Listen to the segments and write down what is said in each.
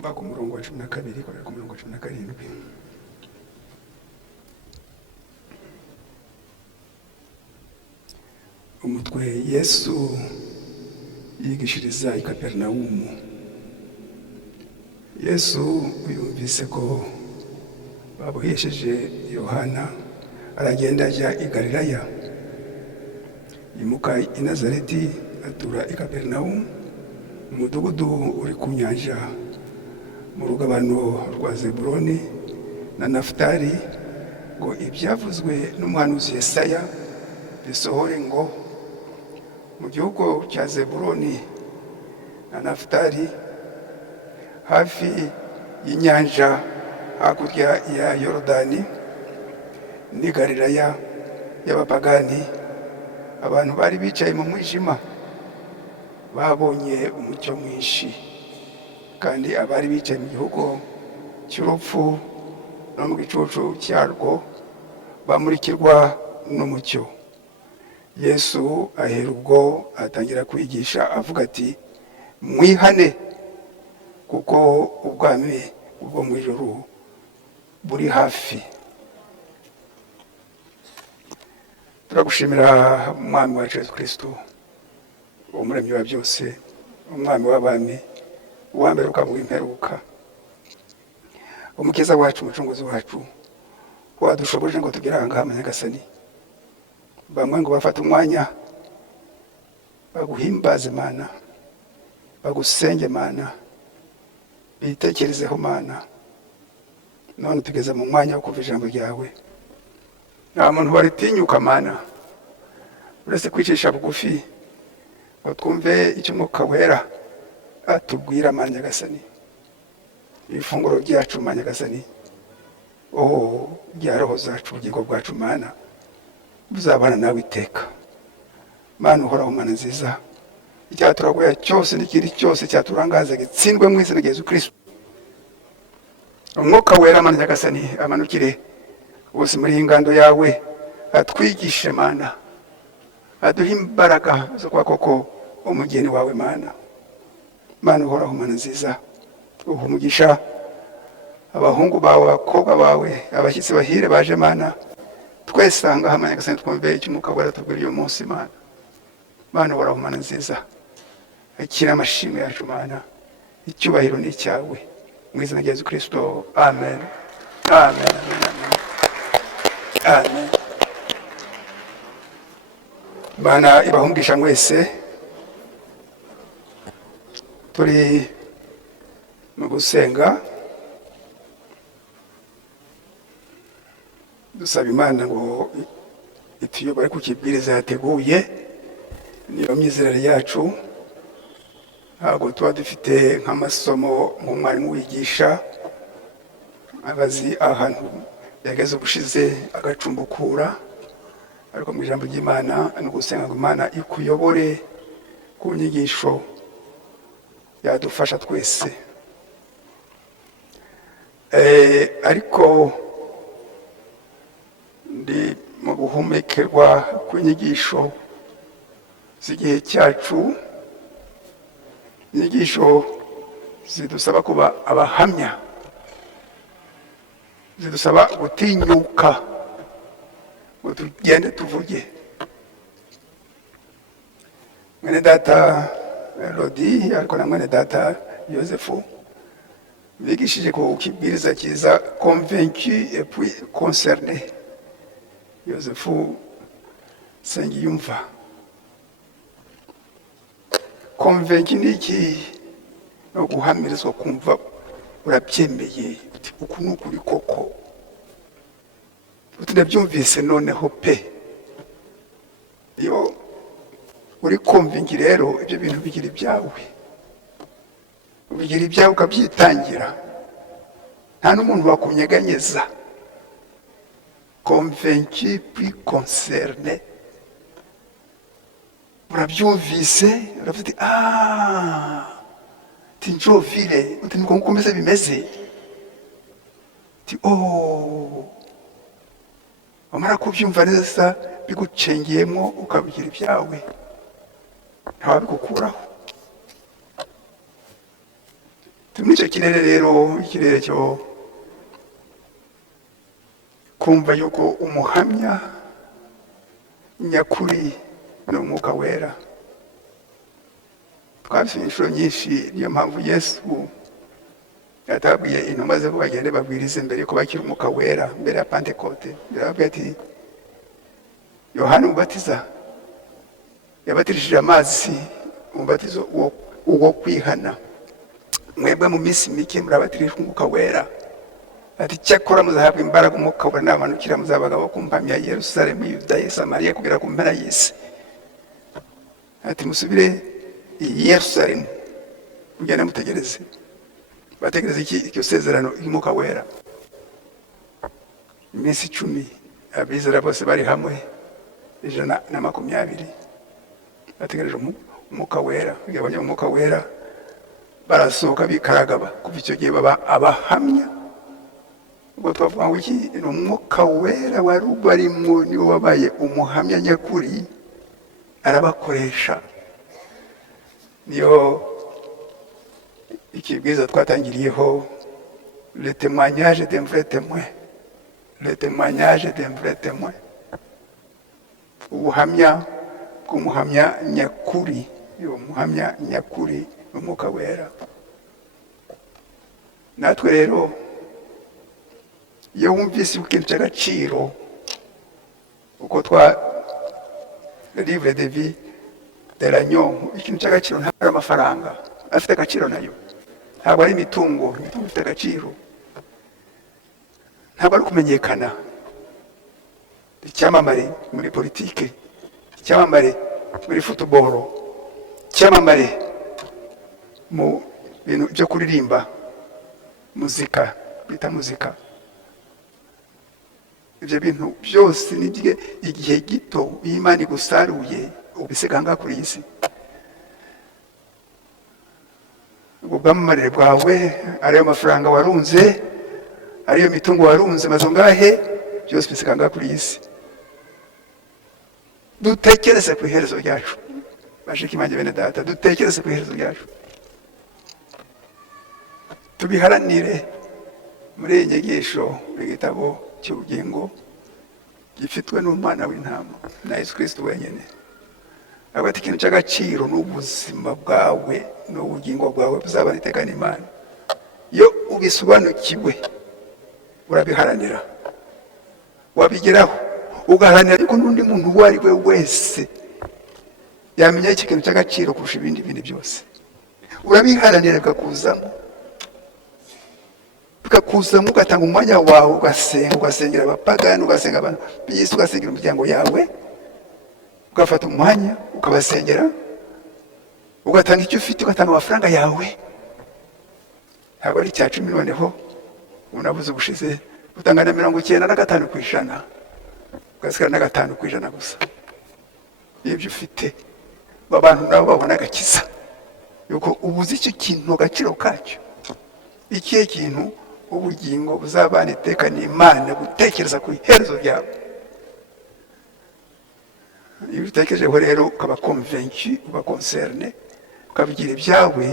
kuva ku murongo wa 12 kugera ku murongo wa 17. Umutwe Yesu yigishiriza i Kaperinawumu. Yesu yumvise ko babohesheje Yohana, aragenda ajya i Galilaya, yimuka i Nazareti atura i Kaperinawumu, umudugudu uri ku nyanja mu rugabano rwa Zebuloni na Nafutali, ngo ibyavuzwe n'umuhanuzi Yesaya bisohore ngo mu gihugu cya Zebuloni na Nafutali, hafi y'inyanja hakurya ya Yorodani ni Galilaya y'abapagani, abantu bari bicaye mu mwijima babonye umucyo mwinshi, kandi abari bicaye mu gihugu cy'urupfu no mu gicucu cyarwo bamurikirwa n'umucyo. Yesu ahera ubwo atangira kwigisha avuga ati, mwihane kuko ubwami bwo mu ijuru buri hafi. Turagushimira mwami wacu Yesu Kristo, umuremyi wa byose, umwami w'abami, uwa mbere ukaba uw'imperuka, umukiza wacu, umucunguzi wacu, wadushoboje ngo tugere aha ngaha Nyagasani. Bamwe ngo bafate umwanya baguhimbaze Mana, bagusenge Mana, bitekerezeho Mana. None tugeze mu mwanya wo kumva ijambo ryawe. Nta muntu waritinyuka Mana uretse kwicisha bugufi ngo twumve icyo Umwuka Wera atubwira Mana Nyagasani. Ifunguro ryacu Mana Nyagasani, rya roho zacu, ubugingo bwacu Mana, buzabana nawe iteka. Mana uhoraho, Mana nziza, icyaturagoya cyose n'ikindi cyose cyaturangaza gitsindwe mu izina rya Yesu Kristo. Umwuka Wera Mana Nyagasani amanukire bose muri ingando yawe, atwigishe Mana, aduhe imbaraga zo kwa koko umugeni wawe Mana. Mana uhoraho, Mana nziza, uha umugisha abahungu bawe, abakobwa bawe, abashyitsi bahire baje Mana, twese aha ngaha Mana Nyagasani twumve icyo Umwuka Wera atubwira uyu munsi Mana. Mana uhoraho, Mana nziza, akira amashimwe yacu Mana, icyubahiro ni icyawe mu izina rya Yesu Kristo, amen. Amen, amen, amen. Amen. Mana ibahungisha mwese, turi mu gusenga dusaba Imana ngo ituyobore ku kibwiriza yateguye. Niyo myizerere yacu, ntabwo tuba dufite nk'amasomo nk'umwarimu wigisha abazi ahantu yageze ubushize agacumbukura, ariko mu ijambo ry'Imana no gusenga ngo Imana ikuyobore ku nyigisho yadufasha twese. Ariko ndi mu guhumekerwa kw'inyigisho z'igihe cyacu, inyigisho zidusaba kuba abahamya, zidusaba gutinyuka ngo tugende tuvuge. Mwene data Rodi ariko na mwene data Yosefu bigishije ku kibwiriza cyiza convaincu et puis concerné. Yosefu Sengiyumva, convaincu ni iki? No guhamirizwa, kumva urabyemeye uku ni ukuri koko, ndabyumvise noneho pe. Iyo uri convaincu rero ibyo bintu bigira ibyawe, ukabyitangira, nta n'umuntu wakunyeganyeza. Convaincu puis concerné, urabyumvise uravuga ati njovile, uti niko mukomeze bimeze, ati wamara kubyumva neza bigucengeyemo ukabigira ibyawe, ntawabigukuraho. turi muri icyo kirere rero, ikirere cyo kumva yuko umuhamya nyakuri ni umwuka wera. Twabisomye inshuro nyinshi, niyo mpamvu Yesu yatabwiye intumwa ze ko bagende babwirize mbere yuko bakira umwuka wera, mbere ya Pentekote. Yarababwiye ati, Yohana umubatiza yabatirishije amazi, umubatizo uwo kwihana, mwebwe mu minsi mike murabatirishwa umwuka wera. Ati cyakora muzahabwa imbaraga umwuka wera namanukira, muzaba abagabo bo kumpamya i Yerusalemu, Yudaya, Samariya, kugera ku mpera y'isi. Ati musubire i Yerusalemu, mugende mutegereze. Bategereze iki? Iryo sezerano ry'umwuka wera. Iminsi 10 abizera bose bari hamwe 120 bategereje umwuka wera. Igihe babonye umwuka wera barasohoka bikaragaba. Kuva icyo gihe baba abahamya. Ubwo twavuga ngo iki? Ni umwuka wera wari ubarimo, niwo wabaye umuhamya nyakuri, arabakoresha. Niyo ikibwiza twatangiriyeho, le témoignage d'un vrai témoin, le témoignage d'un vrai témoin, ubuhamya bw'umuhamya nyakuri, umuhamya nyakuri n'umwuka wera. Natwe rero iyo wumvise ikintu cy'agaciro, uko livre de vie de l'agneau, ikintu cy'agaciro ntabwo ari amafaranga afite agaciro, nayo ntabwo ari imitungo ifite agaciro, ntabwo ari kumenyekana, icyamamare muri politike, icyamamare muri football, icyamamare mu bintu byo kuririmba, muzika, bita muzika. Ibyo bintu byose ni igihe gito Imana igusaruye ubisiga ngaha kuri iyi si. Ubwo bwamamare bwawe, ariyo mafaranga warunze, ariyo mitungo warunze, mazo ngahe byose bisiga ngaha kuri iyi si. Dutekereze ku iherezo ryacu, bashiki banjye bene data, dutekereze ku iherezo ryacu, tubiharanire muri iyi nyigisho y'igitabo cy'ubugingo gifitwe n'umwana w'intama na Yesu Kristo wenyine. Abati ikintu cy'agaciro n'ubuzima bwawe n'ubugingo bwawe buzabana iteka n'Imana. Iyo ubisobanukiwe urabiharanira, wabigeraho, ugaharanira yuko n'undi muntu uwo ari we wese yamenya ikintu cy'agaciro kurusha ibindi byose. Urabiharanira bikakuzamo, ugatanga umwanya wawe, ugasengera abapagani, ugasenga abantu b'isi, ugasengera imiryango yawe, ugafata umwanya ukabasengera, ugatanga icyo ufite, ugatanga amafaranga yawe. Ntabwo ari icya 10 noneho unabuze ubushize utanga na 95%, ugasigara na 5% gusa y'ibyo ufite. Abantu nabo babona agakiza yuko ubuze icyo kintu agaciro kacyo. Ikihe kintu? Ubugingo buzabana iteka n'Imana, gutekereza ku iherezo ryawe. Iyo utekerejeho rero ukaba convaincu, uba concerné, ukabigira ibyawe,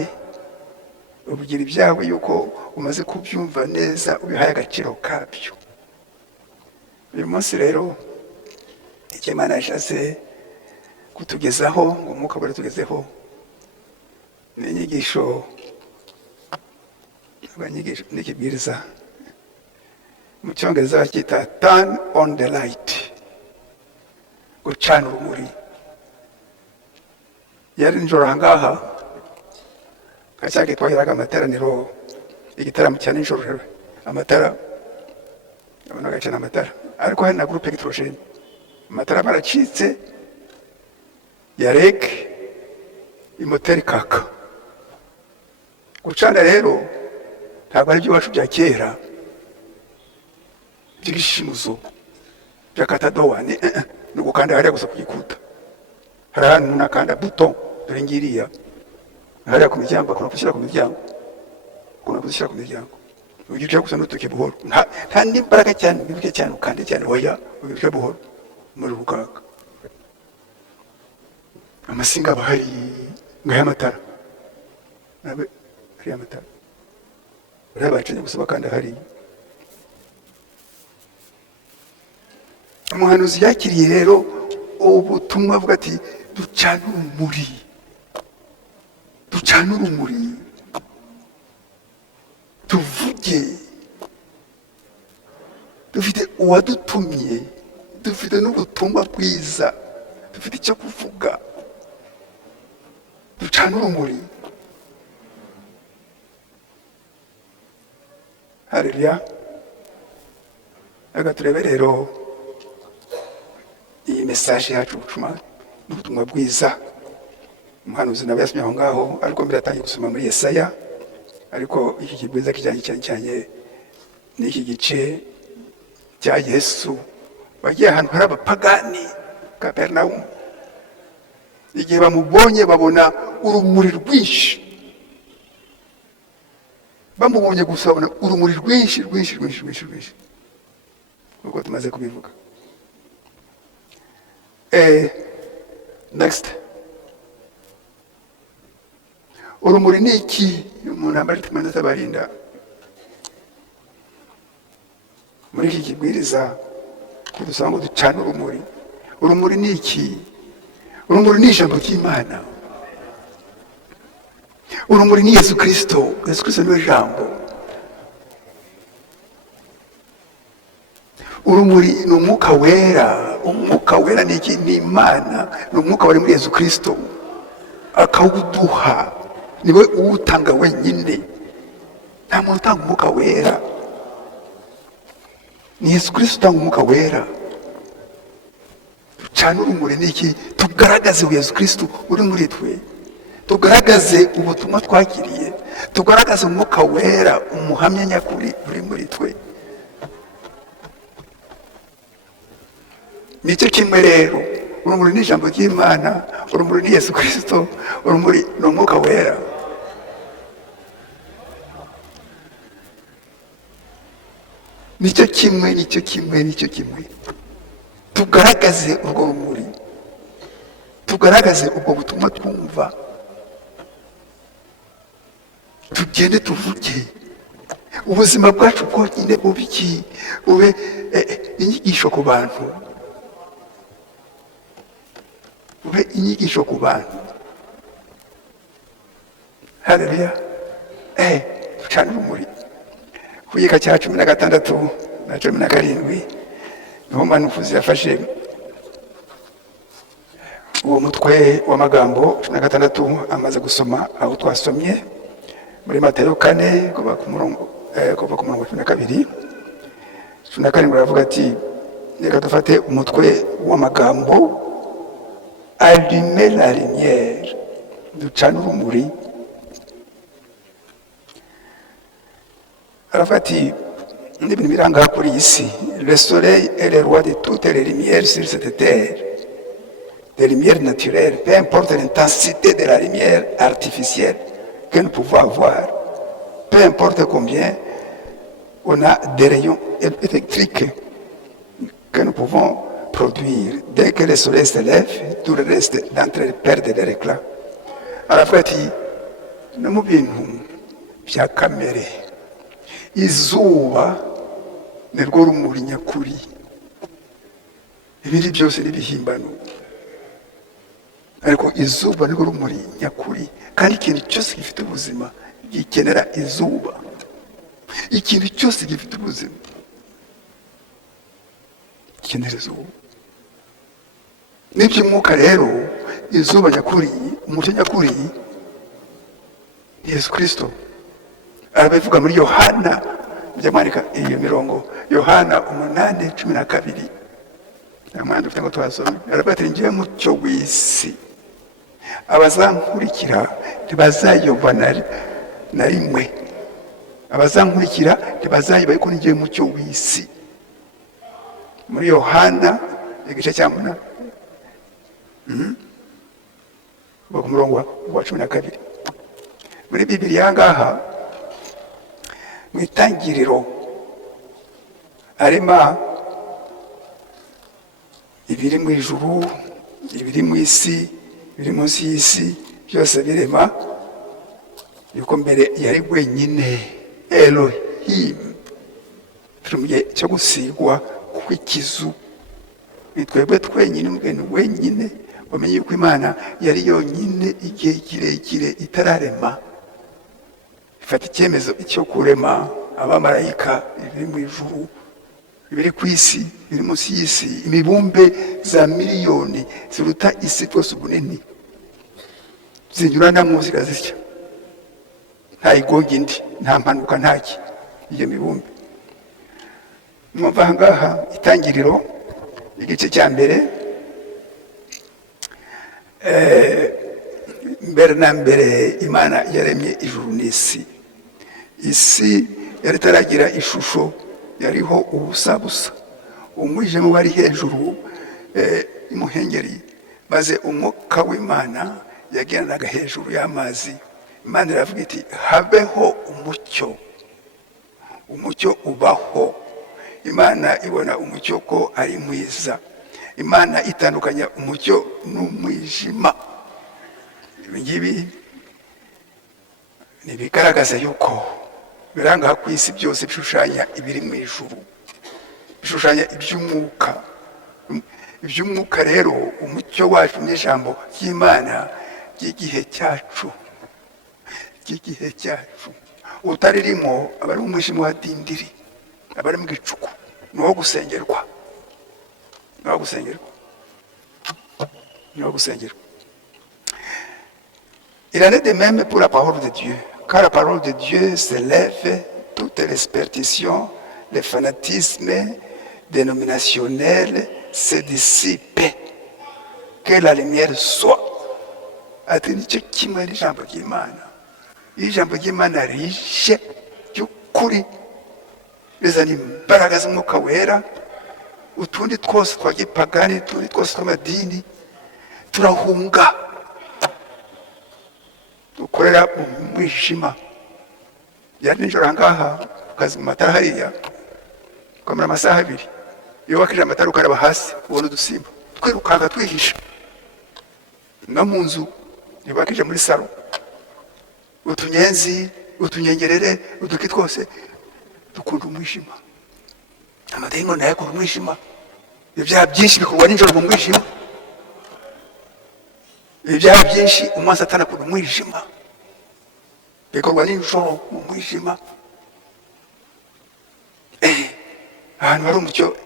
yuko umaze kubyumva neza, ubihaye agaciro kabyo. Uyu munsi rero icyo Imana yashatse kutugezaho, ngo umwuka wera tugezeho, ni inyigisho n'ikibwiriza mu cyongereza bakita turn on the light, gucana urumuri. Yari nijoro ahangaha gacyage twahiraga amateraniro, igitaramo cya nijoro, amatara abona gacana amatara, ariko hari na groupe electrogene, amatara baracitse ya REG, imoteri kaka. Gucana rero ntabwo ari iby'iwacu bya kera by'igishimuzo by'akatadowa, ni ugukanda hariya gusa ku gikuta. Hari ahantu unakanda buto, dore ngiriya hariya ku miryango, akunda gushyira ku miryango, ugiye gusa n'utuke buhoro, nta n'imbaraga cyane, bibuke cyane, ukande cyane, oya, ubibuke buhoro muri bukaka. Amasinga aba hari ngaya amatara, hari amatara urabacanye gusaba kandi ahari. Umuhanuzi yakiriye rero ubutumwa avuga ati ducane urumuri, ducane urumuri, tuvuge, dufite uwadutumye, dufite n'ubutumwa bwiza, dufite icyo kuvuga, ducane urumuri. Haleluya. Reka turebe rero iyi mesaje yacu ubutumwa n'ubutumwa bwiza. Umuhanuzi nawe yasomye aho ngaho, ariko mbere atangiye gusoma muri Yesaya, ariko iki kibwiza kijyanye cyane n'iki gice cya Yesu bagiye ahantu hari abapagani Kaperinawumu. Igihe bamubonye babona urumuri rwinshi, bamubonye gusa babona urumuri rwinshi nk'uko tumaze kubivuga. Next. Urumuri ni iki? Umuntu ambaye tumanza barinda muri iki kibwiriza kudusanga ngo ducane urumuri. Urumuri ni iki? Urumuri ni ijambo ry'Imana. Urumuri ni Yesu Kristo. Yesu Kristo niwe jambo. Urumuri ni umwuka wera. Umwuka wera ni iki? Ni Imana. Ni umwuka wari muri Yesu Kristo akawuduha. Niwe uwutanga wenyine, nta muntu utanga umwuka wera. Ni Yesu Kristo utanga umwuka wera. Ducane urumuri ni iki? Tugaragaze Yesu Kristo uri muri twe, tugaragaze ubutumwa twakiriye, tugaragaze umwuka wera, umuhamya nyakuri uri muri twe. Nicyo kimwe rero, urumuri ni ijambo ry'Imana, urumuri ni Yesu Kristo, urumuri ni umwuka wera. Nicyo kimwe. Tugaragaze urwo rumuri, tugaragaze ubwo butumwa twumva, tugende tuvuge. Ubuzima bwacu bwonyine bubiki bube inyigisho ku bantu, bube inyigisho ku bantu. Haleluya. Ducane urumuri. Ku gika cya 16 na 17 niho Umuhanuzi yafashe uwo mutwe w'amagambo 16 amaze gusoma aho twasomye muri Matayo 4 kuva ku murongo 12. 14 baravuga ati reka dufate umutwe w'amagambo allumer la lumière, ducane urumuri. Aravuga ati n'ibintu biranga kuri iyi si, le soleil est le roi de toutes les lumières sur cette terre, des lumières naturelles, peu importe l'intensité de la lumière artificielle que nous pouvons avoir, peu importe combien on a des rayons électriques que nous pouvons produire. Dès que le soleil se lève, tout le reste d'entre elles perd leur éclat. Aravuga ati no mu bintu bya kamere, izuba ni rwo rumuri nyakuri, ibindi byose ni ibihimbano, ariko izuba ni rwo rumuri nyakuri. Kandi ikintu cyose gifite ubuzima gikenera izuba, ikintu cyose gifite ubuzima gikenera izuba. N'iby'umwuka rero, izuba nyakuri, umucyo nyakuri ni Yesu Kristo. Arabivuga muri Yohana, njya mwandika iyo mirongo, Yohana 8:12. Namwanda ufite ngo twasome. Aravuga ati ngiye mucyo w'isi, abazankurikira ntibazayoba na rimwe, abazankurikira ntibazayoba yuko ngiye mucyo w'isi. Muri Yohana igice cya 8 ku murongo wa 12. Muri Bibiliya ngaha mu itangiriro harimo ibiri mu ijuru, ibiri mu isi, ibiri munsi y'isi, byose birema yuko mbere yari wenyine Elohim. Turi mu gihe cyo gusigwa kw'ikizu. Ni twebwe twenyine, umugeni wenyine wamenye yuko Imana yari yonyine igihe kirekire itararema. Ifata icyemezo cyo kurema abamarayika biri mu ijuru, ibiri ku isi, biri munsi y'isi, imibumbe za miliyoni ziruta isi rwose ubunini, zinyuranamo zikazitya, nta igonga indi, nta mpanuka, ntaki. Iyo mibumbe mwumva aha ngaha itangiriro igice cya mbere, mbere na mbere Imana yaremye ijuru n'isi. Isi yari itaragira ishusho, yariho ubusa busa, umwijima wari hejuru imuhengeri, maze umwuka w'Imana yagendanaga hejuru y'amazi. Imana iravuga iti habeho umucyo. Umucyo ubaho. Imana ibona umucyo ko ari mwiza. Imana itandukanya umucyo n'umwijima. Ibi ngibi ni bigaragaza yuko biranga ku isi byose bishushanya ibiri mu ijuru, bishushanya iby'umwuka. Iby'umwuka rero, umucyo wacu n'ijambo ry'Imana ry'igihe cyacu, ry'igihe cyacu. Utaririmo aba ari umwijima wa dindiri, aba ari mu gicuku, ni uwo gusengerwa, ni uwo gusengerwa, ni uwo gusengerwa. Il en est de même pour la parole de Dieu, car la parole de Dieu s'élève toutes les superstitions, les fanatismes dénominationnels se dissipent, que la lumière soit. Ati nicyo kimwe n'ijambo ry'Imana. Iyo ijambo ry'Imana rije ry'ukuri, rizana imbaraga z'umwuka wera, utundi twose twa gipagani, utundi twose tw'amadini turahunga, dukorera mu mwijima. Yari nijoro aha ngaha ukaza mu matara hariya ukamara amasaha abiri, iyo wakije amatara ukaraba hasi ubona udusimba twirukanga twihisha. No mu nzu iyo wakije muri salo, utunyenzi, utunyengerere, uduki twose dukunda umwijima. Amadayimoni nayo akunda umwijima. Ibyaha byinshi bikorwa nijoro mu mwijima. Ibyaha byinshi umwanzi Satani akunda umwijima, bikorwa nijoro mu mwijima. Ahantu hari umucyo,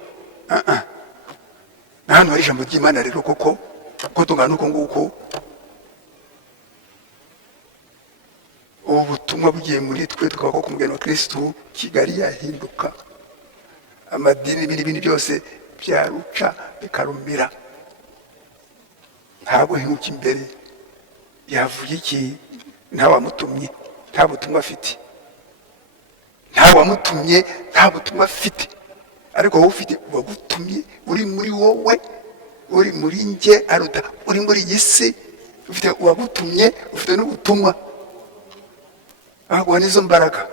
ahantu hari ijambo ry'Imana rero koko ko tungana uko nguko, ubu butumwa bugiye muri twe, tukaba ko ku mugeni wa Kristo Kigali yahinduka, amadini n'ibindi byose byaruca bikarumira. Ntabwo hinuka imbere yavuye iki, nta wamutumye, nta butumwa afite, nta wamutumye, nta butumwa afite. Ariko wowe ufite wagutumye, uri muri wowe, uri muri nge aruta uri muri iyi si. Ufite uwagutumye, ufite n'ubutumwa, ahaguha n'izo mbaraga.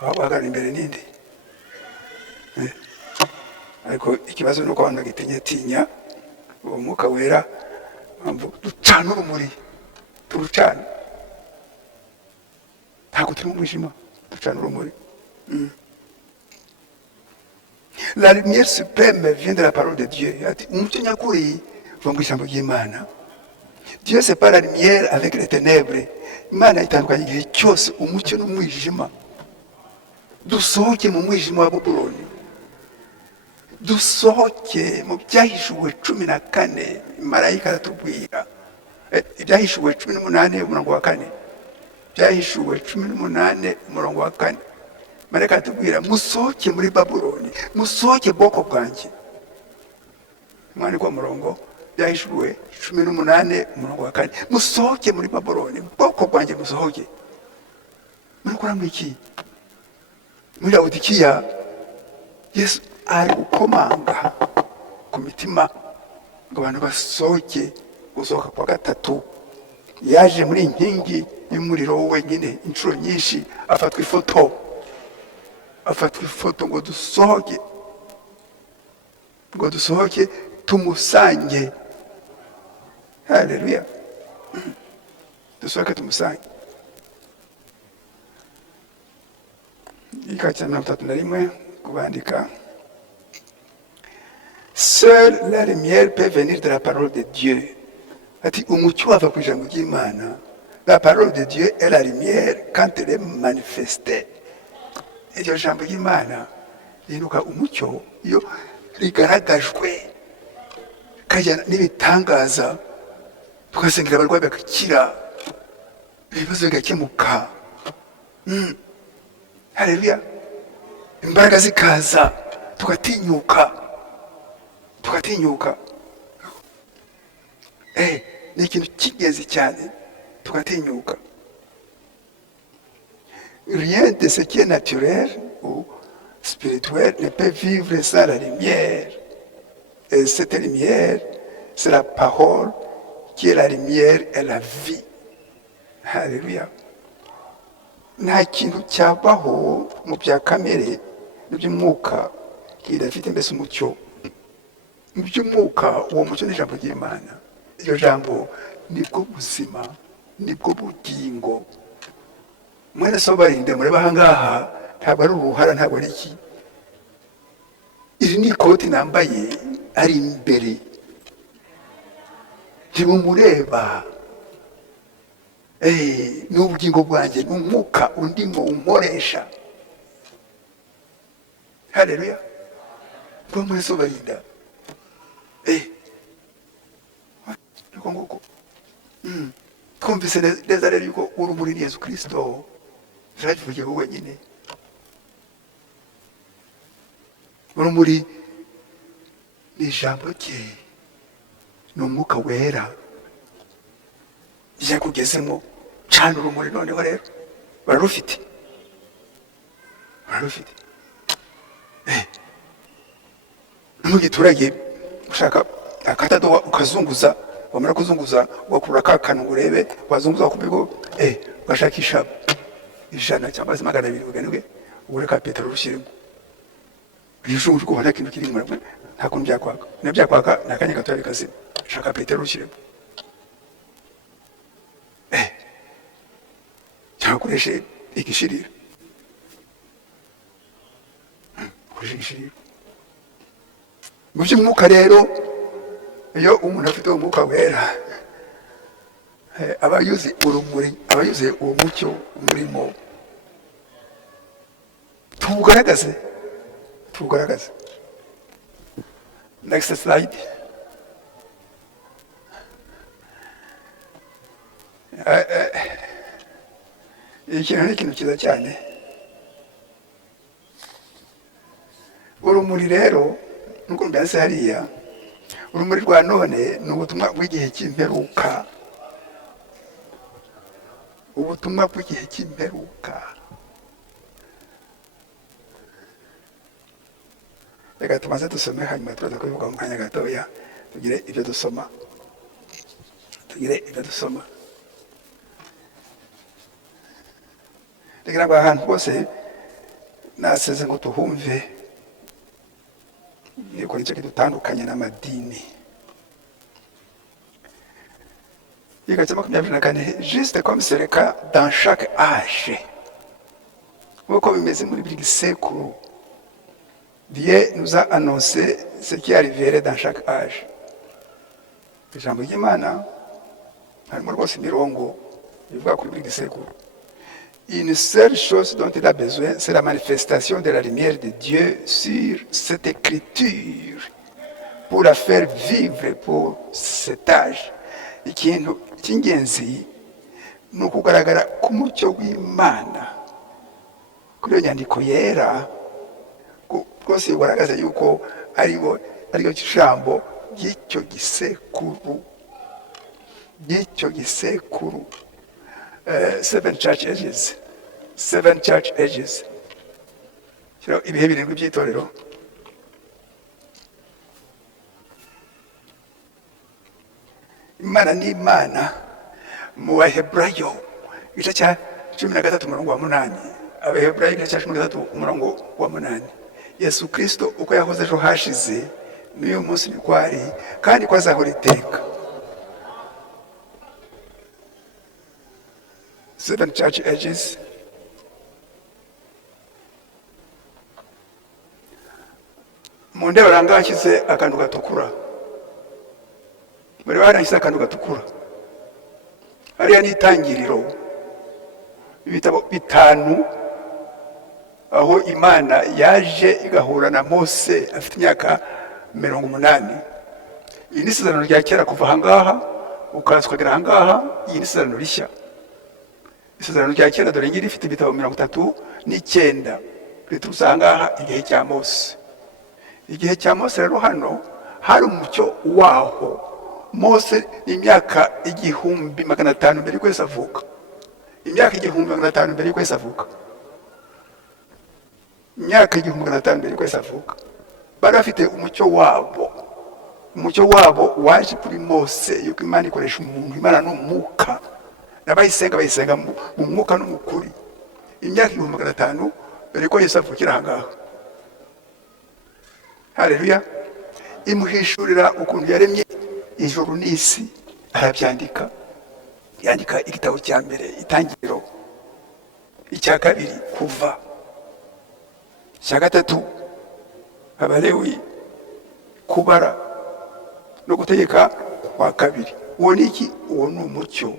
Wahagarara imbere n'indi. Ariko ikibazo ni uko abantu bagitinya uwo mwuka wera. Ducana urumuri, turucana, ntabwo turi mu mwijima, ducana urumuri. La lumière suprême vient de la parole de Dieu. Umucyo nyakuri uva mu ijambo ry'Imana. Dieu sépare la lumière avec les ténèbres. Imana itandukanya igihe cyose umucyo n'umwijima. Dusohoke mu mwijima wa Babuloni, dusohoke mu byahishuwe 14. Marayika aratubwira ibyahishuwe 18 umurongo wa 4, byahishuwe 18 umurongo wa 4. Marayika aratubwira musohoke muri Babuloni, musohoke bwoko bwanjye. Mwana kwa murongo byahishuwe 18 umurongo wa 4, musohoke muri Babuloni, bwoko bwanjye musohoke. Muri kuramba iki? Muri Laodikiya Yesu ari gukomanga ku mitima ngo abantu basohoke. Gusohoka kwa gatatu yaje muri inkingi y'umuriro wenyine inshuro nyinshi, afatwa ifoto ngo dusohoke tumusange. Haleluya, dusohoke tumusange. igika cya 31 kubandika. Seule la lumière peut venir de la parole de Dieu. Ati umucyo wava ku ijambo ry'Imana. La parole de Dieu est la lumière quand elle est manifestée. Iryo jambo ry'Imana rihinduka umucyo iyo rigaragajwe kajyana n'ibitangaza, tugasengera abarwayi bagakira, ibibazo bigakemuka. Haleluya. Imbaraga zikaza tugatinyuka. Ni ikintu cy'ingenzi cyane tugatinyuka. Rien de ce qui est naturel ou spirituel ne peut vivre sans la lumière. Et cette lumière, c'est la parole qui est la lumière et la vie. Haleluya. Nta kintu cyabaho mu bya kamere n'iby'umwuka kidafite mbese umucyo. Mu by'umwuka uwo mucyo ni ijambo ry'Imana. Iryo jambo nibwo buzima, nibwo bugingo. Mwene so barinde mureba ahangaha ntabwo ari uruhara, ntabwo ari iki. Iri ni ikoti nambaye ari imbere. Ntimumureba. Ni ubugingo bwanjye, ni umwuka undimo unkoresha. Haleluya. Bwo mwene so barinda. Niko nguko. Twumvise neza rero yuko urumuri ni Yesu Kristo. Turavuye wowe nyine. Urumuri ni ijambo rye, ni umwuka wera. Iyo kugezemo cana urumuri noneho rero bararufite. Mu giturage ushaka akatadowa ukazunguza, wamara kuzunguza wakura kakana urebe, wazunguza ku bigo ugashakisha 100 cyangwa 200 uganwe ubure ka Petero rushirimo. Bijungu ko hana kintu kiri mu mwe nta kuntu byakwaka. Ne byakwaka nakanye gatwari kazima. Shaka Petero rushirimo. Cyakoreshe igishirira. Kujishirira. Mu by'umwuka rero iyo umuntu afite umwuka wera abayuze urumuri, abayuze uwo mucyo umurimo, tugaragaze. Next slide. Ikintu cyiza cyane. Urumuri rero nuko mbese hariya urumuri rwa none ni ubutumwa bw'igihe cy'imperuka. Ubutumwa bw'igihe cy'imperuka. Reka tumaze dusome hanyuma turaza kubivuga mu kanya gatoya. Tugire ibyo dusoma. Reka ngo ahantu hose naseze ngo tuhumve niko nicyo kidutandukanye n'amadini. Igacamo 24, juste comme c'est le cas dans chaque âge. Nk'uko bimeze muri buri gisekuru, Dieu nous a annoncé ce qui arriverait dans chaque âge. Ijambo ry'Imana harimo rwose imirongo bivuga kuri buri gisekuru. Une seule chose dont il a besoin, c'est la manifestation de la lumière de Dieu sur cette écriture pour la faire vivre pour cet âge. Ikintu cy'ingenzi ni ukugaragara k'umucyo w'Imana kuri iyo nyandiko yera, rwose bigaragaza yuko ariyo jambo ry'icyo gisekuru. Seven church ages. Ibihe birindwi by'itorero. Imana ni Imana. Mu Baheburayo igice cya 13 umurongo wa 8. Abaheburayo igice cya 13 umurongo wa 8. Yesu Kristo uko yahoze ejo hashize n'uyu munsi niko ari kandi ko azahora iteka. Seven church ages. mu ndebe aranga hashyize akantu gatukura, muri barashyize akantu gatukura, hariya n'itangiriro, ibitabo bitanu aho Imana yaje igahura na Mose afite imyaka 80. Iyi ni isezerano rya kera kuva ahangaha ukaza ukagera ahangaha. Iyi ni isezerano rishya. Isezerano rya kera dore ngiri rifite ibitabo 39 rituruka ahangaha igihe cya Mose. Igihe cya Mose rero hano hari umucyo waho. Mose imyaka 1500 mbere y'uko Yesu avuka, imyaka 1500 mbere y'uko Yesu avuka, imyaka 1500 mbere y'uko Yesu avuka, bari bafite umucyo wabo. Umucyo wabo waje kuri Mose yuko Imana ikoresha umuntu, Imana n'umwuka, n'abayisenga bayisenga mu mwuka no mu kuri. Imyaka 1500 mbere y'uko Yesu avukira ahangaha. Haleluya. Imuhishurira ukuntu yaremye ijuru n'isi, arabyandika. Yandika igitabo cya mbere Itangiriro, icya kabiri Kuva, icya gatatu Abalewi, Kubara no Gutegeka kwa kabiri. Uwo ni iki? Uwo ni umucyo.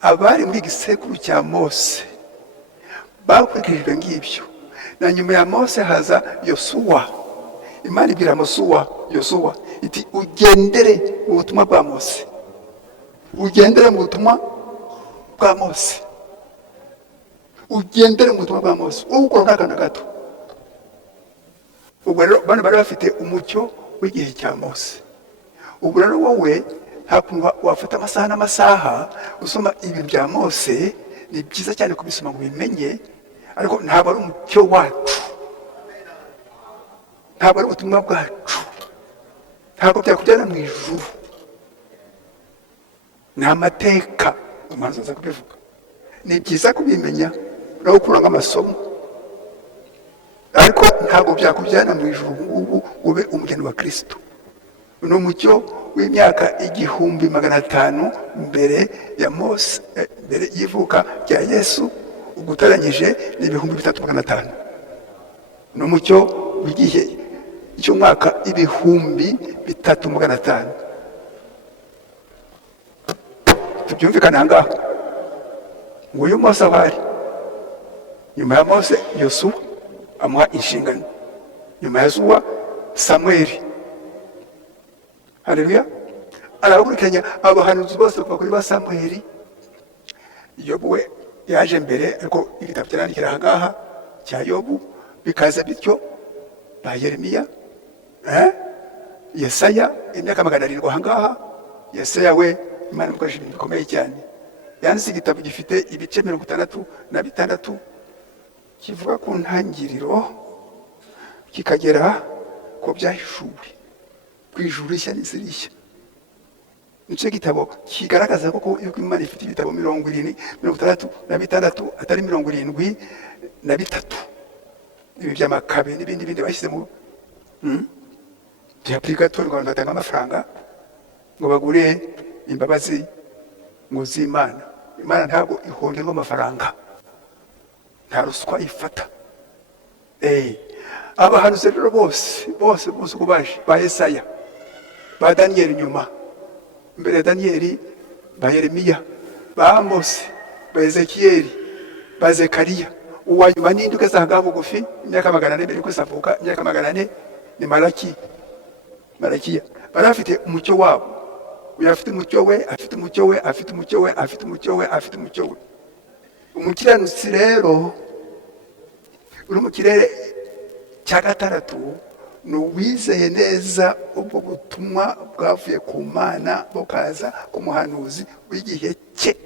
Abari muri gisekuru cya Mose bakurikije ngibyo, na nyuma ya Mose haza Yosuwa. Imana ibwira Yosuwa iti ugendere mu butumwa bwa Mose, ugendere mu butumwa bwa Mose, ugendere mu butumwa bwa Mose, ukora n'akana gato. Ubwo rero bano bari bafite umucyo w'igihe cya Mose. Ubwo rero wowe hakunwa wafata amasaha n'amasaha usoma ibintu bya Mose. Ni byiza cyane kubisoma ngo bimenye, ariko ntabwo ari umucyo wacu, ntabwo ari ubutumwa bwacu, ntabwo byakujyana mu ijuru. Ni amateka umanza aza kubivuga. Ni byiza kubimenya no gukuranga amasomo, ariko ntabwo byakujyana mu ijuru ngubu ube umugeni wa Kristo. Ni umucyo w'imyaka 1500 mbere ya Mose, mbere y'ivuka rya Yesu, ugutaranyije n'ibihumbi 3500. Ni umucyo w'igihe cy'umwaka 3500. Tubyumvikana ngaho. Uyu Mose abari nyuma ya Mose Yosuwa amuha inshingano, nyuma ya Yosuwa Samueli. Haleluya. Arakurikiranya abahanuzi bose kuva kuri ba Samueli. Yobu we yaje mbere, ariko igitabo cyandikira ahangaha cya Yobu bikaza bityo ba Yeremiya, Yesaya, imyaka 700 ahangaha. Yesaya we Imana imukoresha ibintu bikomeye cyane. Yanditse igitabo gifite ibice 66 kivuga ku ntangiriro kikagera ku byahishuwe ku ijuru rishya n'isi rishya. Nicyo gitabo kigaragaza koko yuko Imana ifite ibitabo 66 atari 73. Ibi by'amakabe n'ibindi bashyize mu byaplicatori ngo batanga amafaranga ngo bagure imbabazi ngo z'Imana. Imana ntabwo ihongerwa amafaranga, nta ruswa ifata. Abahanuzi rero bose uko baje, ba Yesaya, ba Daniel nyuma, mbere ya Daniel ba Yeremiya, ba Amos, ba Ezekiyeli, ba Zekariya. Uwa nyuma ni nduke zanga bugufi imyaka 400 mbere ko savuka, imyaka 400 ni Malakiya. Barafite umucyo wabo. Uyafite umucyo we, afite umucyo we, afite umucyo we, afite umucyo we, afite umucyo we. Umukiranutsi rero uri mu kirere cya gatandatu ni uwizeye neza ubwo butumwa bwavuye ku Mana bukaza ku muhanuzi w'igihe cye.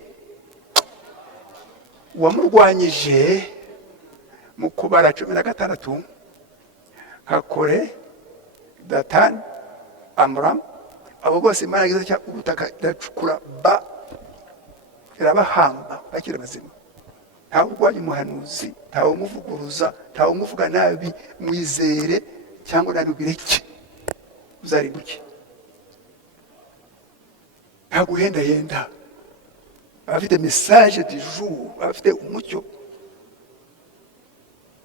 Wamurwanyije mu Kubara 16 Kore, Datani, Amram, abo bose Imana yagize cya ubutaka iracukura irabahamba bakira bazima. Ntawe urwanya umuhanuzi, ntawe umuvuguruza, ntawe umuvuga nabi. Mwizere cyangwa nabibireke uzarimbuke. Ntabwo yenda abafite message du jour, abafite umucyo.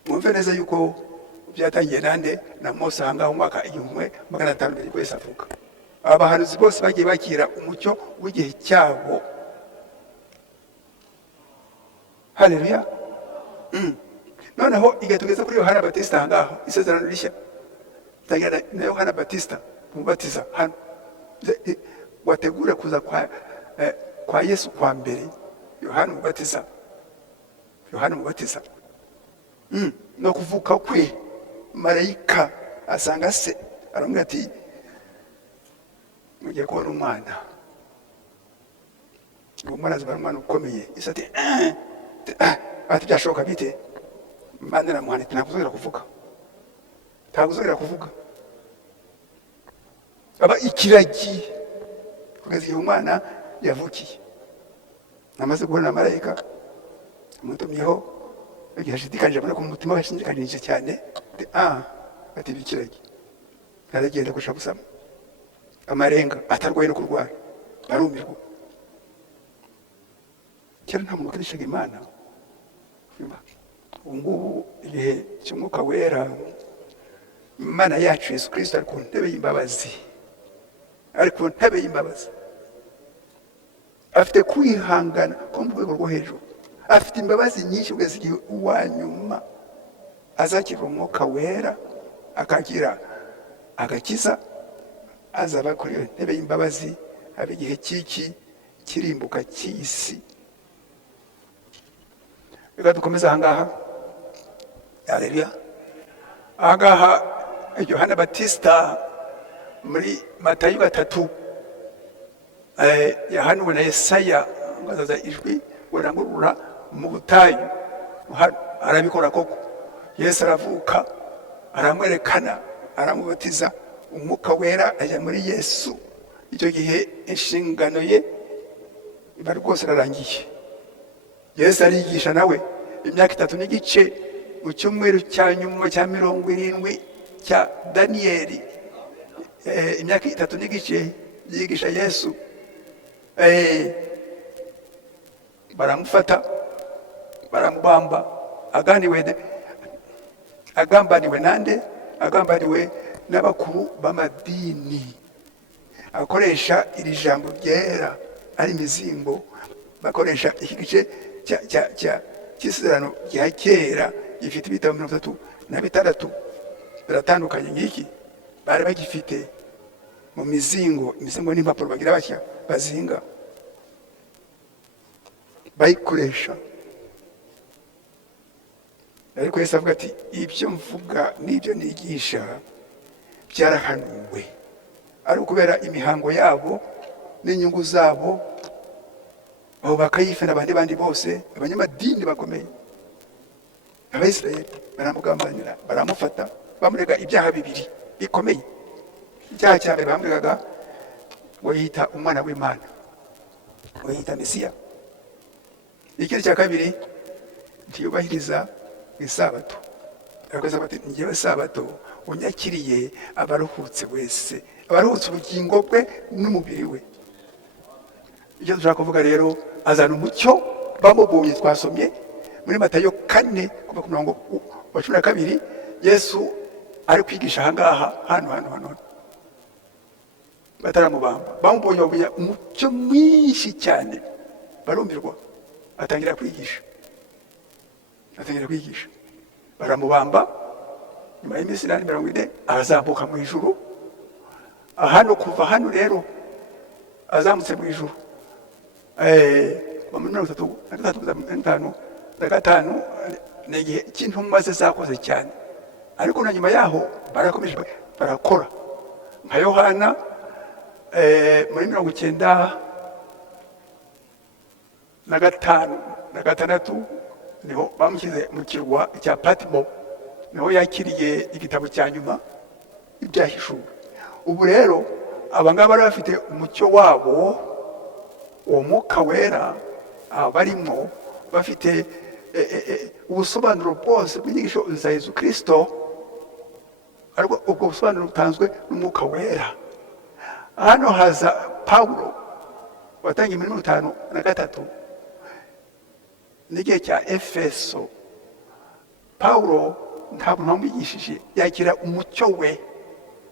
Mwumve neza yuko byatangiye nande na Mose ahangaho umwaka 1500 mbere y'uko Yesu avuka. Abahanuzi bose bagiye bakira umucyo w'igihe cyabo. Haleluya. Noneho igatugeza kuri Yohana Batista ahangaho isezerano rishya. Tangira na Yohana Batista umubatiza hano wategura kuza kwa Yesu kwa mbere. Yohana umubatiza no kuvuka kwe marayika asanga se aramubwira ati mugiye kubona umwana, umwana azaba umwana ukomeye. Isa ati byashoboka bite? Imana iramuhana iti ntabwo kuvuga aba ikiragi kugeza igihe umwana yavukiye. Namaze kubona marayika mutumyeho igihe ashidikanyije abona ko mu mutima washindikanije cyane ati bikiragi aragenda gushaka gusama amarenga atarwaye no kurwara barumirwa. Kera nta muntu ukirishaga Imana. Ubungubu igihe cy'umwuka wera Imana yacu Yesu Kristo ari ku ntebe y'imbabazi, afite kwihangana ko mu rwego rwo hejuru, afite imbabazi nyinshi kugeza igihe uwa nyuma azakira umwuka wera akagira agakiza, azaba kuri iyo ntebe y'imbabazi haba igihe cy'iki kirimbuka cy'isi. Reka dukomeze ahangaha. Haleluya. Ahangaha Yohana Batista muri Matayo 3 yahanuwe na Yesaya ngazaza ijwi urangurura mu butayu. Arabikora koko. Yesu aravuka aramwerekana aramubatiza umwuka wera ajya muri Yesu. Icyo gihe inshingano ye iba rwose ararangiye. Yesu arigisha nawe imyaka 3 n'igice mu cyumweru cya nyuma cya 70 cya Daniyeli. Imyaka 3 n'igice yigisha Yesu. Baramufata baramubamba agambaniwe nande? Agambaniwe n'abakuru b'amadini. Akoresha iri jambo ryera ari mizingo, bakoresha iki gice cy'isezerano rya kera gifite ibitabo 36 biratandukanye. Ngiki bari bagifite mu mizingo n'impapuro bagira bashya bazinga bayikoresha. Ariko Yesu avuga ati ibyo mvuga n'ibyo nigisha byarahanuwe, ari ukubera imihango yabo n'inyungu zabo, aho bakayifana abandi bose abanyamadini bakomeye. Abayisirayeli baramugambanira, baramufata, bamurega ibyaha bibiri bikomeye. Icyaha cya mbere bamuregaga ngo yita umwana w'Imana, ngo yita Mesiya. Ikindi cya kabiri ntiyubahiriza isabato. Arakoze ati ngewe sabato unyakiriye abaruhutse wese, abaruhutse ubugingo bwe n'umubiri we. Icyo dushaka kuvuga rero, azana umucyo bamubonye twasomye muri Matayo 4 kuva ku murongo wa 12. Yesu ari kwigisha ahangaha hano bataramubamba, bamubonye babuya umucyo mwinshi cyane, barumirwa. Atangira kwigisha baramubamba. Nyuma y'iminsi 40 arazamuka mu ijuru. Kuva hano rero azamutse mu ijuru mu 35 n'igihe cy'intumwa ze zakoze cyane. Ariko na nyuma yaho barakomeje barakora nka Yohana muri 96 niho bamushyize mu kirwa cya Patmo, niho yakiriye igitabo cya nyuma ibyahishuwe. Ubu rero abangaba bari bafite umucyo wabo, uwo mwuka wera barimo bafite ubusobanuro bwose bw'inyigisho za Yesu Kristo, ariko ubwo busobanuro butanzwe n'umwuka wera. Hano haza Paulo watangiye muri 53 n'igihe cya Efeso. Paulo ntabwo namwigishije yakira umucyo we.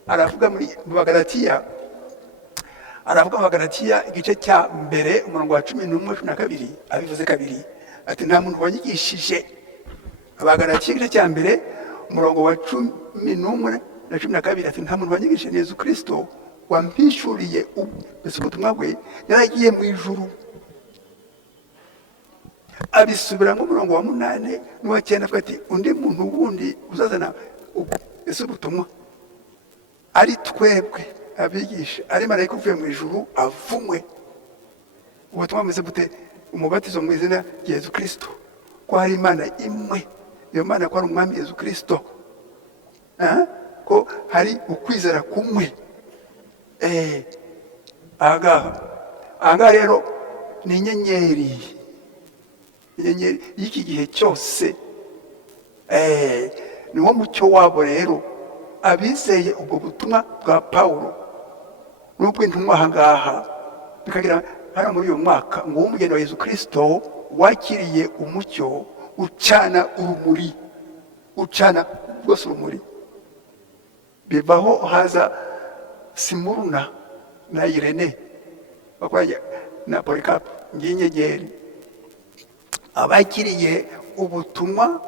Aravuga mu Bagalatiya, aravuga mu Bagalatiya igice cya mbere umurongo wa 11-12, abivuze kabiri ati nta muntu wanyigishije. Abagalatiya igice cya mbere umurongo wa 11-12 ati nta muntu wanyigishije, ni Yesu Kristo wampishuriye mbese ubutumwa bwe, yaragiye mu ijuru. Abisubiramo umurongo wa 8 n'uwa 9 avuga ati undi muntu wundi uzazana ese ubutumwa ari twebwe abigisha, ari marayika uvuye mu ijuru avumwe. Ubutumwa bumeze bute? Umubatizo mu izina rya Yesu Kristo, ko hari Imana imwe, iyo Mana ko ari umwami Yesu Kristo, ko hari ukwizera kumwe. Aha rero ni inyenyeri y'iki gihe cyose, niwo mucyo wabo. Rero abizeye ubwo butumwa bwa Pawulo n'ubwo intumwa aha ngaha bikagira hano muri uyu mwaka ngo umugeni wa Yesu Kristo wakiriye umucyo ucana urumuri, ucana rwose urumuri. Bivaho haza Simuruna na Irene bakwajya na Polikapu ng'inyenyeri, abakiriye ubutumwa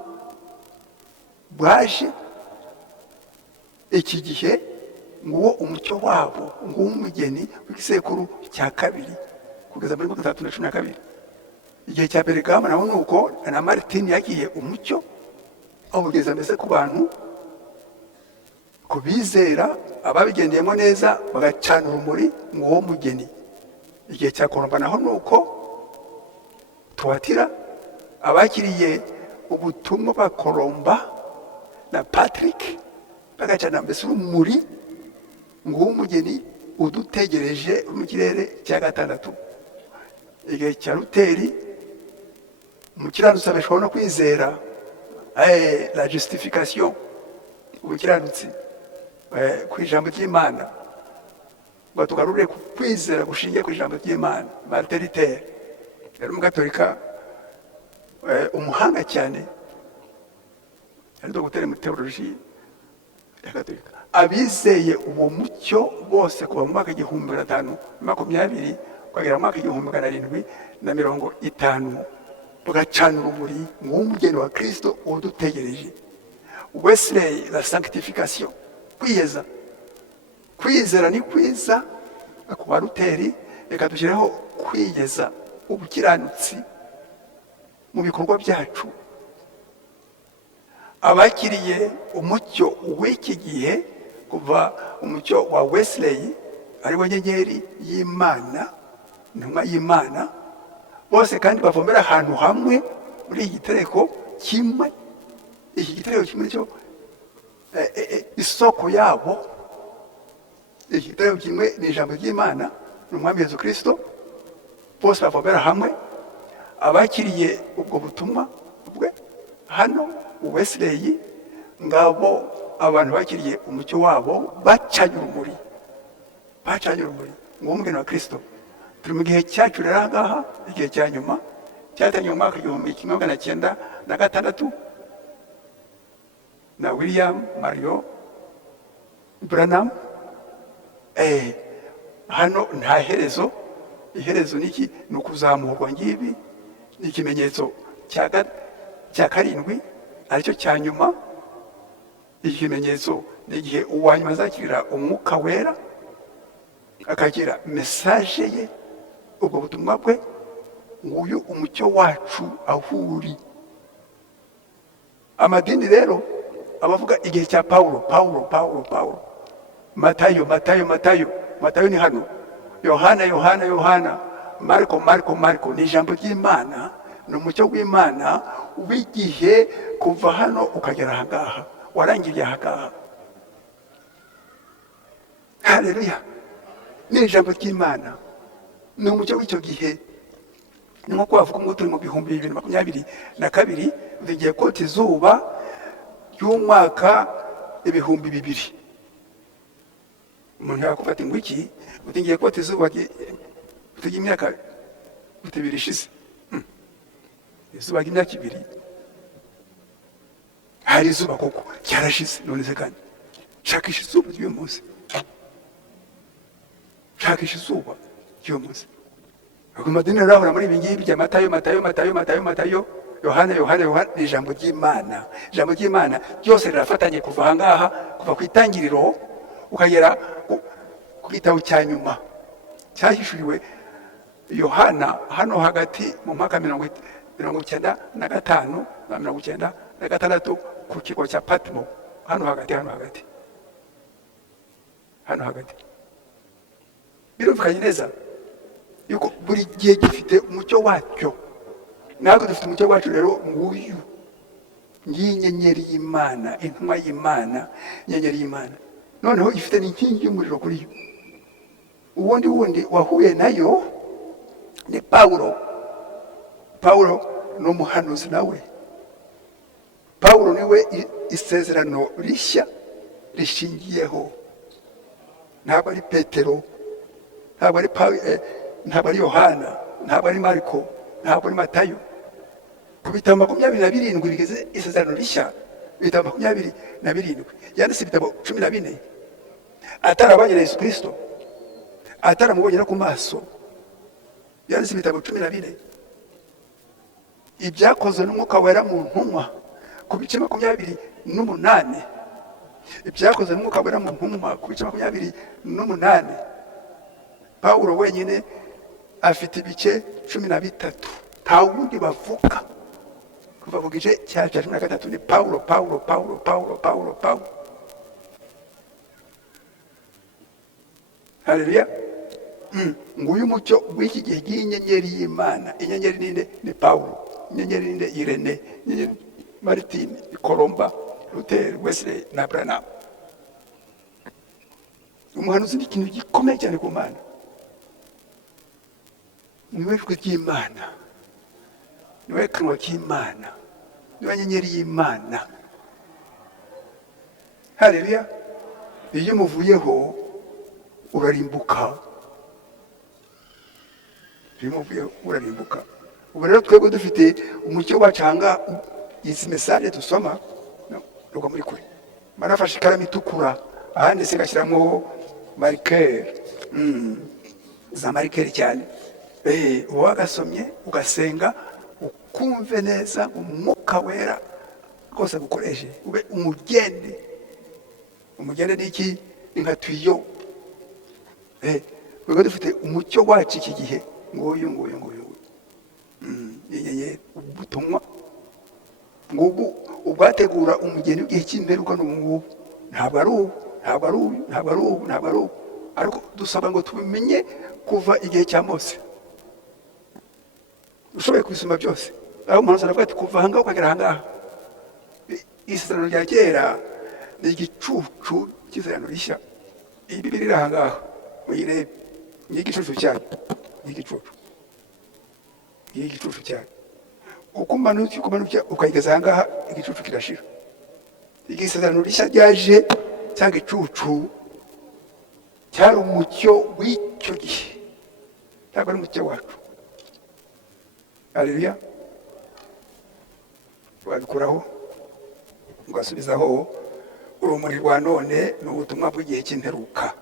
bwaje iki gihe, nguwo umucyo wabo, nguwo umugeni w'igisekuru cya kabiri kugeza muri 312. Igihe cya Perigamo naho nuko na Martin yagiye umucyo awugeza mbese ku bantu, kubizera ababigendeyemo neza bagacana urumuri nguwo mugeni. Igihe cya Koromba naho nuko Tuwatira abakiriye ubutumwa ba Koromba na Patrick bagacana mbese urumuri nguwo umugeni udutegereje mu kirere cya gatandatu. Igihe cya Luteri umukiranutsi abeshwaho no kwizera, la justification, ubukiranutsi ku ijambo ry'Imana, ngo tugarure kwizera gushingiye ku ijambo ry'Imana, Martin Luther. Yari umugatolika umuhanga cyane, yari dogiteri muri teoloji ya Gatolika. Abizeye uwo mucyo bose kuva mu mwaka 1520 kugera mu mwaka 1750 bagacana urumuri nk'umugeni wa Kristo udutegereje. Wesley, la sanctification, kwiyeza, kwizera ni kwiza. Akuba Luteri reka dushyireho kwiyeza, ubukiranutsi mu bikorwa byacu. Abakiriye umucyo w'iki gihe kuva umucyo wa Wesley ari wo nyenyeri y'Imana, intumwa y'Imana, bose kandi bavomera ahantu hamwe muri iki gitereko kimwe. Iki gitereko kimwe cyo isoko yabo, iki gitereko kimwe ni ijambo ry'Imana, ni umwami Yesu Kristo. Bose bavomera hamwe. Abakiriye ubwo butumwa bwe hano Wesley, ngabo abantu bakiriye umucyo wabo bacanye urumuri, bacanye urumuri ngo umugeni wa Kristo. Turi mu gihe cyacu rero aha ngaha, igihe cya nyuma cyatangiye mu mwaka 1906 na William Marion Branham. Hano nta herezo. Iherezo niki? Ni ukuzamurwa ngibi. Ni ikimenyetso cya karindwi, aricyo cya nyuma. Iki kimenyetso ni igihe uwanyuma azakirira umwuka wera, akagira mesaje ye, ubwo butumwa bwe. Nguyu umucyo wacu ahuri. Amadini rero abavuga igihe cya Paulo, Matayo ni hano, Yohana, Marko ni ijambo ry'Imana, ni umucyo w'Imana w'igihe kuva hano ukagera aha ngaha, warangiriye aha ngaha. Haleluya! Ni ijambo ry'Imana, ni umucyo w'icyo gihe. Ni nko kuvuga ngo turi mu 2022 tugiye kota izuba ry'umwaka 2000. Umuntu yakufata ngo iki utingiye kota izuba tugiye imyaka 2 ishize, izuba ry'imyaka 2. hari izuba koko cyarashize none se kandi shakisha izuba ry'uyu munsi, shakisha izuba ry'uyu munsi. Ubwo amadini arahora muri ibi ngibi bya Matayo, Yohana ni ijambo ry'Imana. Ijambo ry'Imana ryose rirafatanye kuva aha ngaha, kuva ku itangiriro ukagera ku gitabo cya nyuma cyahishuriwe Yohana hano hagati mu mwaka 95 na 96 ku kigo cya Patmo hano hagati. Birumvikanye neza yuko buri gihe gifite umucyo wacyo, natwe dufite umucyo wacu. Rero nguyu y'inyenyeri y'Imana, intumwa y'Imana, inyenyeri y'Imana, noneho ifite n'inkingi y'umuriro kuri yo. Uwundi wahuye nayo ni Paulo ni umuhanuzi nawe. Paulo niwe isezerano rishya rishingiyeho, ntabwo ari Petero, ntabwo ari Yohana, ntabwo ari Mariko, ntabwo ari Matayo. Ku bitabo 27 bigeze isezerano rishya, ibitabo 27 yanditse ibitabo 14 atarabanye na Yesu Kristo, ataramubonye no ku maso, yanditse ibitabo 14. Ibyakozwe n'Umwuka Wera mu ntumwa ku bice 28, ibyakozwe n'Umwuka Wera mu ntumwa ku bice 28. Paulo wenyine afite ibice 13, nta wundi bavuga kuva ku gice cya 13 ni Paulo. Haleluya. Nguyu umucyo w'iki gihe y'inyenyeri y'Imana. Inyenyeri ninde? Ni Paulo. Inyenyeri ninde? Irene, inyenyeri Martin, Colomba, Luther, Wesley na Branham. Umuhanuzi ni ikintu gikomeye cyane ku Mana. Niwe ijwi ry'Imana, niwe kanwa k'Imana, niwe nyenyeri y'Imana. Haleluya. Iyo muvuyeho urarimbuka, ubu rero twebwe dufite umucyo wacanga izi mesaje dusoma nuko muri kure. Marafashe ikaramu itukura, ahandi se gashyiramo marikeri, za marikeri cyane. Uba wagasomye ugasenga ukumve neza Umwuka Wera rwose gukoreshe, ube umugende. Umugende ni iki? Ni nka tuyo. Twebwe dufite umucyo wacu iki gihe, nguyu inyenyeri, ubutumwa ngubu ubwategura umugeni w'igihe cy'imperuka n'ubu. Ntabwo ari ubu, ariko dusaba ngo tubimenye kuva igihe cya Mose. Ushoboye kubisoma byose, aho umuhanuzi aravuga ati kuva ahangaha ukagera ahangaha. Isezerano rya kera ni igicucu cy'isezerano rishya. Iyi Bibiliya iri ahangaha uyirebe, ni igicucu cyayo, igicucu cyayo. Uko umanutse ukayigeza ahangaha, igicucu kirashira. Isezerano rishya ryaje cyangwa igicucu cyari umucyo w'icyo gihe, ntabwo ari umucyo wacu. Haleluya. Wabikuraho ugasubizaho urumuri rwa none n'ubutumwa bw'igihe cy'imperuka.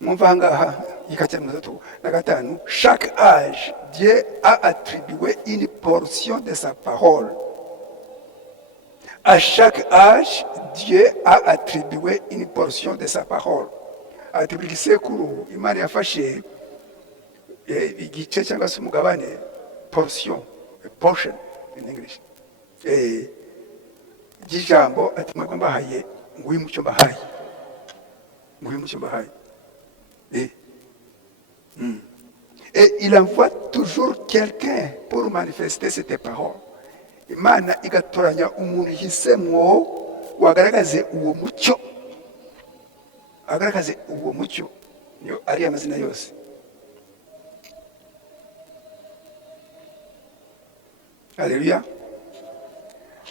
Mwumva ngaha ikacha 35, chaque âge Dieu a attribué une portion de sa parole. À chaque âge Dieu a attribué une portion de sa parole. Attribué sekuru Imana yafashe igice cyangwa se umugabane, portion, portion in English. Ijambo ati mwebwe mbahaye nguyu mucyo mbahaye. Et il envoie toujours quelqu'un pour manifester cette parole. Imana igatoranya umuntu yisemwo wagaragaze uwo mucyo, niyo ari amazina yose. Haleluya.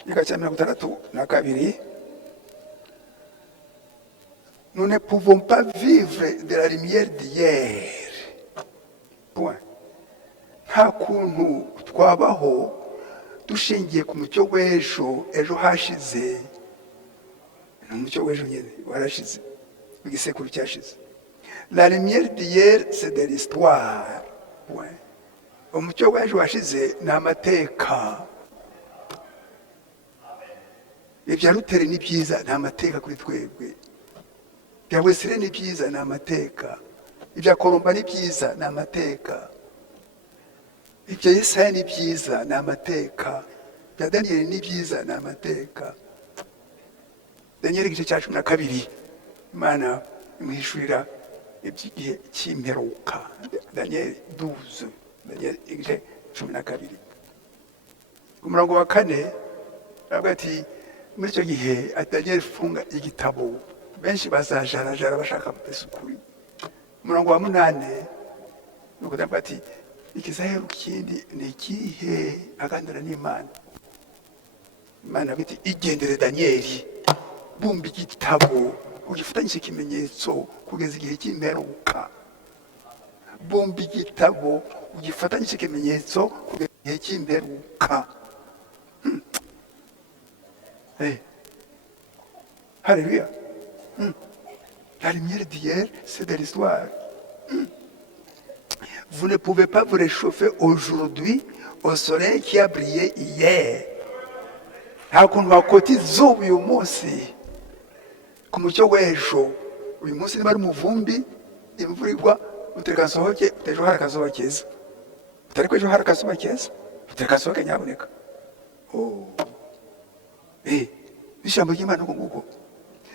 Ikacha 62. Nous ne pouvons pas vivre de la lumière d'hier. Point. nta kuntu twabaho dushingiye ku mucyo w'ejo ejo hashize. Umucyo w'ejo nyine warashize, igisekuru cyashize. La lumière d'hier c'est de l'histoire. Umucyo w'ejo washize ni amateka. Ibya Luther ni byiza, ni amateka kuri twebwe. Ibya Wesley ni byiza, ni amateka. Ibya Colomba ni byiza, ni amateka. Ibya Yesaya ni byiza, ni amateka. Ibya Daniel ni byiza, ni amateka. Daniel igice cya 12 Imana imwishurira iby'igihe cy'imperuka. Daniel 12, Daniel igice 12. Umurongo wa 4 avuga ati muri icyo gihe Daniel funga igitabo, benshi bazajarajara bashaka ukuri. Umurongo wa 8 nuko avuga ati ikizaheru kindi ni ikihe, aganira n'Imana. Imana biti igendere Danieli, bumba igitabo ugifatanyije ikimenyetso kugeza igihe cy'imperuka. Bumba igitabo ugifatanyije ikimenyetso kugeza igihe cy'imperuka. Alléluia. La lumière d'hier, c'est de l'histoire. Vous ne pouvez pas vous réchauffer aujourd'hui au soleil qui a brillé hier. Nta kuntu wakota izuba uyu munsi ku mucyo w'ejo. Uyu munsi niba ari umuvumbi, imvura igwa, utereka nsohoke, ejo hari akazuba keza. Utari ko ejo hari akazuba keza, utereka nsohoke nyaboneka. Ijambo ry'Imana uko nguko.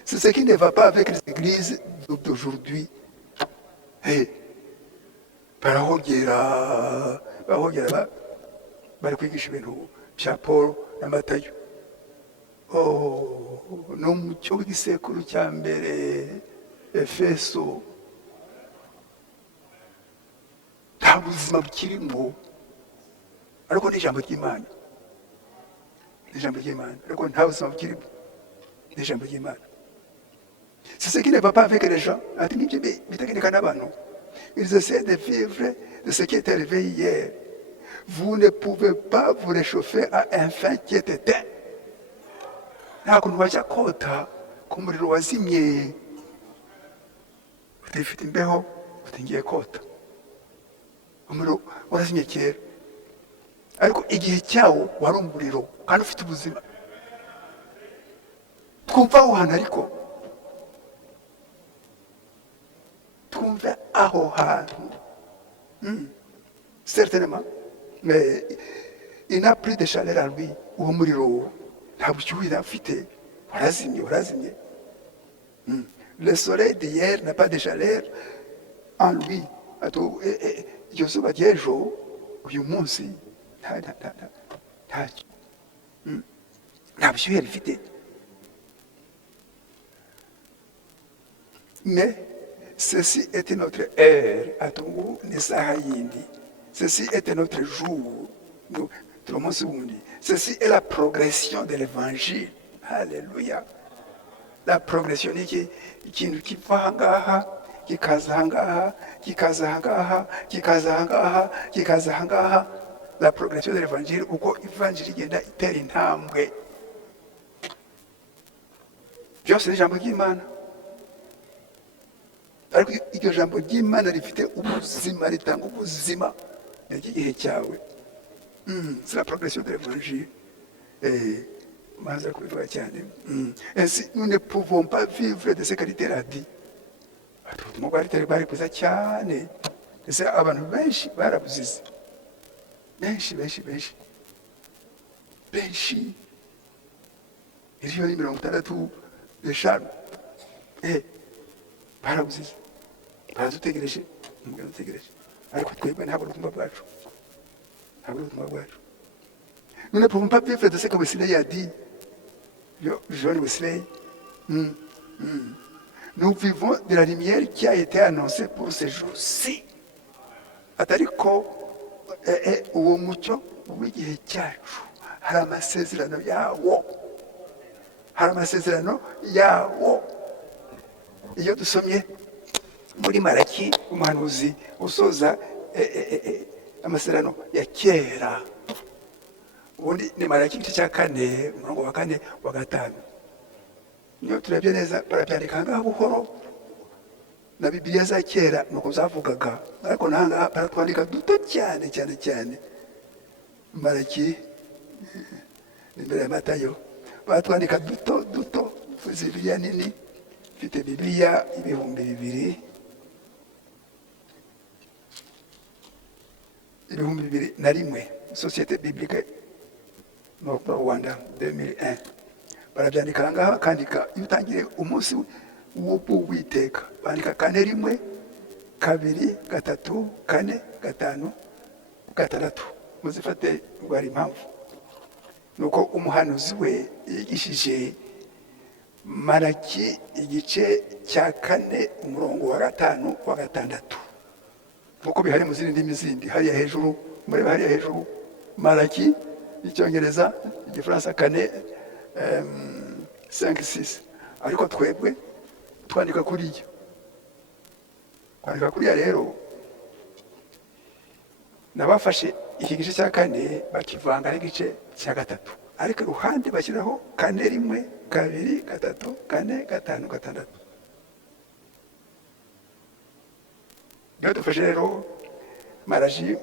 C'est ce qui ne va pas avec les églises d'aujourd'hui. Barahogera bari kwigisha ibintu bya Paul na Matayo. No mucyo w'igisekuru cya mbere Efeso. Nta buzima bukirimo, ariko ni ijambo ry'Imana. Ijambo ry'Imana, ariko nta buzima bukirimo. Ni ijambo ry'Imana. C'est ce qui ne va pas avec les gens. Ati nibyo bitagendeka n'abantu. Ils essaient de vivre de ce qui est arrivé hier. Vous ne pouvez pas vous réchauffer à un feu qui est éteint. Nta kuntu wajya kota ku muriro wazimye. Utifite imbeho, utingiye kota. Umuriro warazimye kera. Ariko igihe cyawo wari umuriro kandi ufite ubuzima. Twumva aho hantu ariko. Twumva aho hantu. Certainement. Mais il n'a plus de chaleur en lui. Uwo muriro nta bushyuhe afite. Warazimye. Le soleil d'hier n'a pas de chaleur en lui. Iryo zuba ry'ejo uyu munsi nta bushyuhe rifite. Mais ceci est notre heure, atungu n'isaha yindi. Ceci est notre jour. Ceci est la progression de l'évangile. Alléluia. La progression ni ikintu kiva ahangaha kikaza ahangaha kikaza ahangaha kikaza ahangaha kikaza ahangaha. La progression de l'évangile, uko evanjili igenda itera intambwe. Byose ni ijambo ry'Imana. Ariko iryo jambo ry'Imana rifite ubuzima, ritanga ubuzima igihe cyawe. C'est la progression de l'évangile. Maze kubivuga cyane. Ainsi nous ne pouvons pas vivre de ce que Luther a dit. Ubutumwa bwa Luther bwari bwiza cyane. Ese abantu benshi barabuzize. Benshi. Miliyoni 65 barabuzize. Baradutegereje. Ariko twebwe ntabwo ubutumwa bwacu. Nous ne pouvons pas vivre de ce que Wesley a dit. John Wesley. Nous vivons de la lumière qui a été annoncée pour ces jours-ci. Atariko uwo mucyo w'igihe cyacu hari amasezerano yawo. Iyo dusomye muri Malaki, umuhanuzi usoza amasezerano ya kera. Ubundi ni Malaki igice cya 4 umurongo wa 4 wa 5. Niyo turebye neza barabyandika ngaho buhoro na Bibiliya za kera nuko zavugaga, ariko nanga baratwandika duto cyane cyane cyane. Malaki imbere ya Matayo batwandika duto duto. Bibiliya nini mfite Bibiliya 2001 Société biblique mu Rwanda 2001. Barabyandika ngaha kandika iyo utangire umunsi w'Uwiteka bandika 4 rimwe 2 3 4 5 6 muzifate rwari impamvu nuko umuhanuzi we yigishije Malaki igice cya 4 umurongo wa 5 wa 6 nuko bihari mu zindi ndimi zindi hariya hejuru muri hariya hejuru Malaki icyongereza igifaransa 4 5 6 ariko twebwe twandika kuriya rero nabafashe iki gice cya 4 bakivanga n'igice cya 3 ariko iruhande bashyiraho 4 rimwe 2 3 4 5 6. Iyo dufashe rero Malaki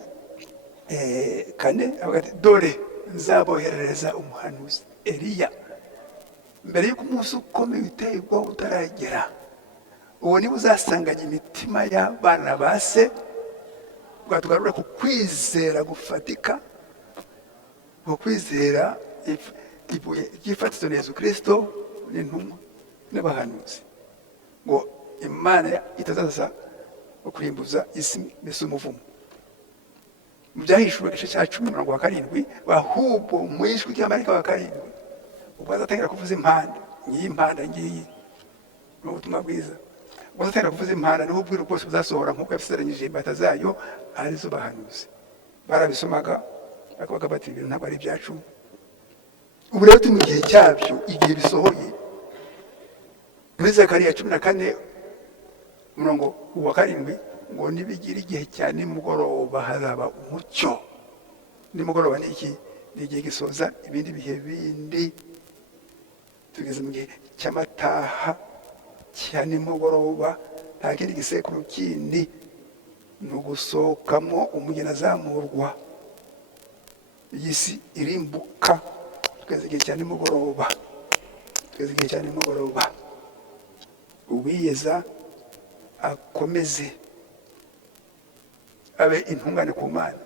4 avuga ati dore nzaboherereza umuhanuzi Eliya mbere y'uko umunsi ukomeye uteye ubwoba utaragera, uwo niwe uzasanganya imitima y'abana ba se bwatugarura ku kwizera gufatika, ku kwizera ibuye ry'ifatizo na Yesu Kristo n'intumwa n'abahanuzi, ngo Imana itazaza kurimbuza isi mbese umuvumo. Mu Byahishuwe igice cya 10 umurongo wa 7 ahubwo mu ijwi ry'amarayika wa 7 ubwo azatangira kuvuza impanda, impanda ngiyi n'ubutumwa bwiza. Ubwo azatangira kuvuza impanda niho ubwiru bwose buzasohora nk'uko yabisezeranyije imbata zayo arizo bahanuzi. Barabisomaga bakavuga bati ibintu ntabwo ari ibyacu. Ubu rero turi mu gihe cyabyo, igihe bisohoye. Muri Zakariya 14 umurongo wa 7 ngo nibigira igihe cyane nimugoroba hazaba umucyo. Nimugoroba ni iki? Ni igihe gisoza ibindi bihe bindi. Tugeze mu gihe cy'amataha cya nimugoroba, nta kindi gisekuru kindi, ni ugusohokamo umugeni azamurwa, iyi si irimbuka. Tugeze igihe cya nimugoroba, uwiyeza akomeze abe intungane ku Mana,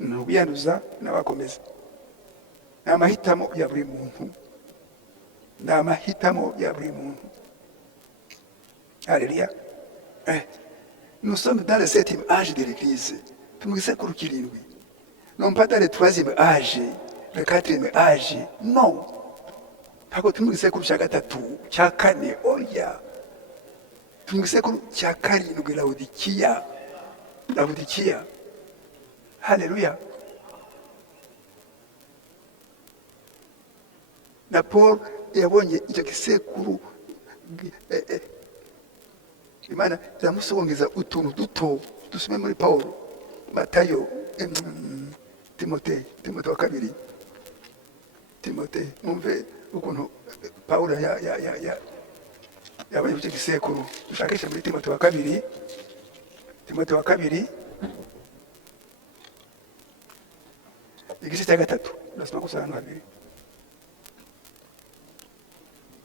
n'uwiyanduza n'abakomeza. Ni amahitamo ya buri muntu, Alléluia. Nous sommes dans le 7e âge de l'Église. Turi mu gisekuru kirindwi, non pas dans le 3e âge, le 4e âge, non. Ntabwo turi mu gisekuru cya 3 cya 4, oya. Turi mu gisekuru cya 7, Laodikiya. Haleluya. Na Paul yabonye icyo gisekuru, Imana iramusongeza utuntu duto. Dusome muri Paul, Matayo, Timote wa 2. Timote, mwumve ukuntu Paul yabonye icyo gisekuru. Dushakishe muri Timote wa 2, igice cya 3, ndasoma gusa hano habiri.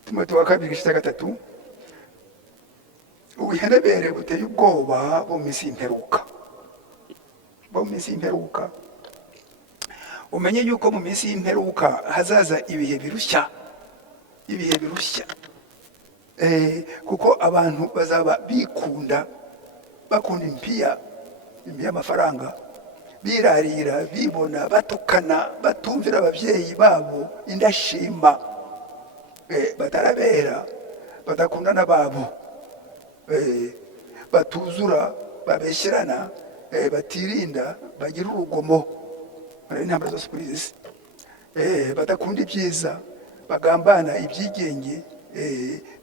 Timote wa 2 igice cya 3. Ubuhenebere buteye ubwoba bo mu minsi y'imperuka. Umenye yuko mu minsi y'imperuka hazaza ibihe birushya. Kuko abantu bazaba bakunda impiya amafaranga, birarira, bibona, batukana, batumvira ababyeyi babo, indashima, batarabera, badakundana babo, batuzura, babeshyerana, batirinda, bagira urugomo. Intambara zose kuri isi, badakunda ibyiza, bagambana ibyigenge,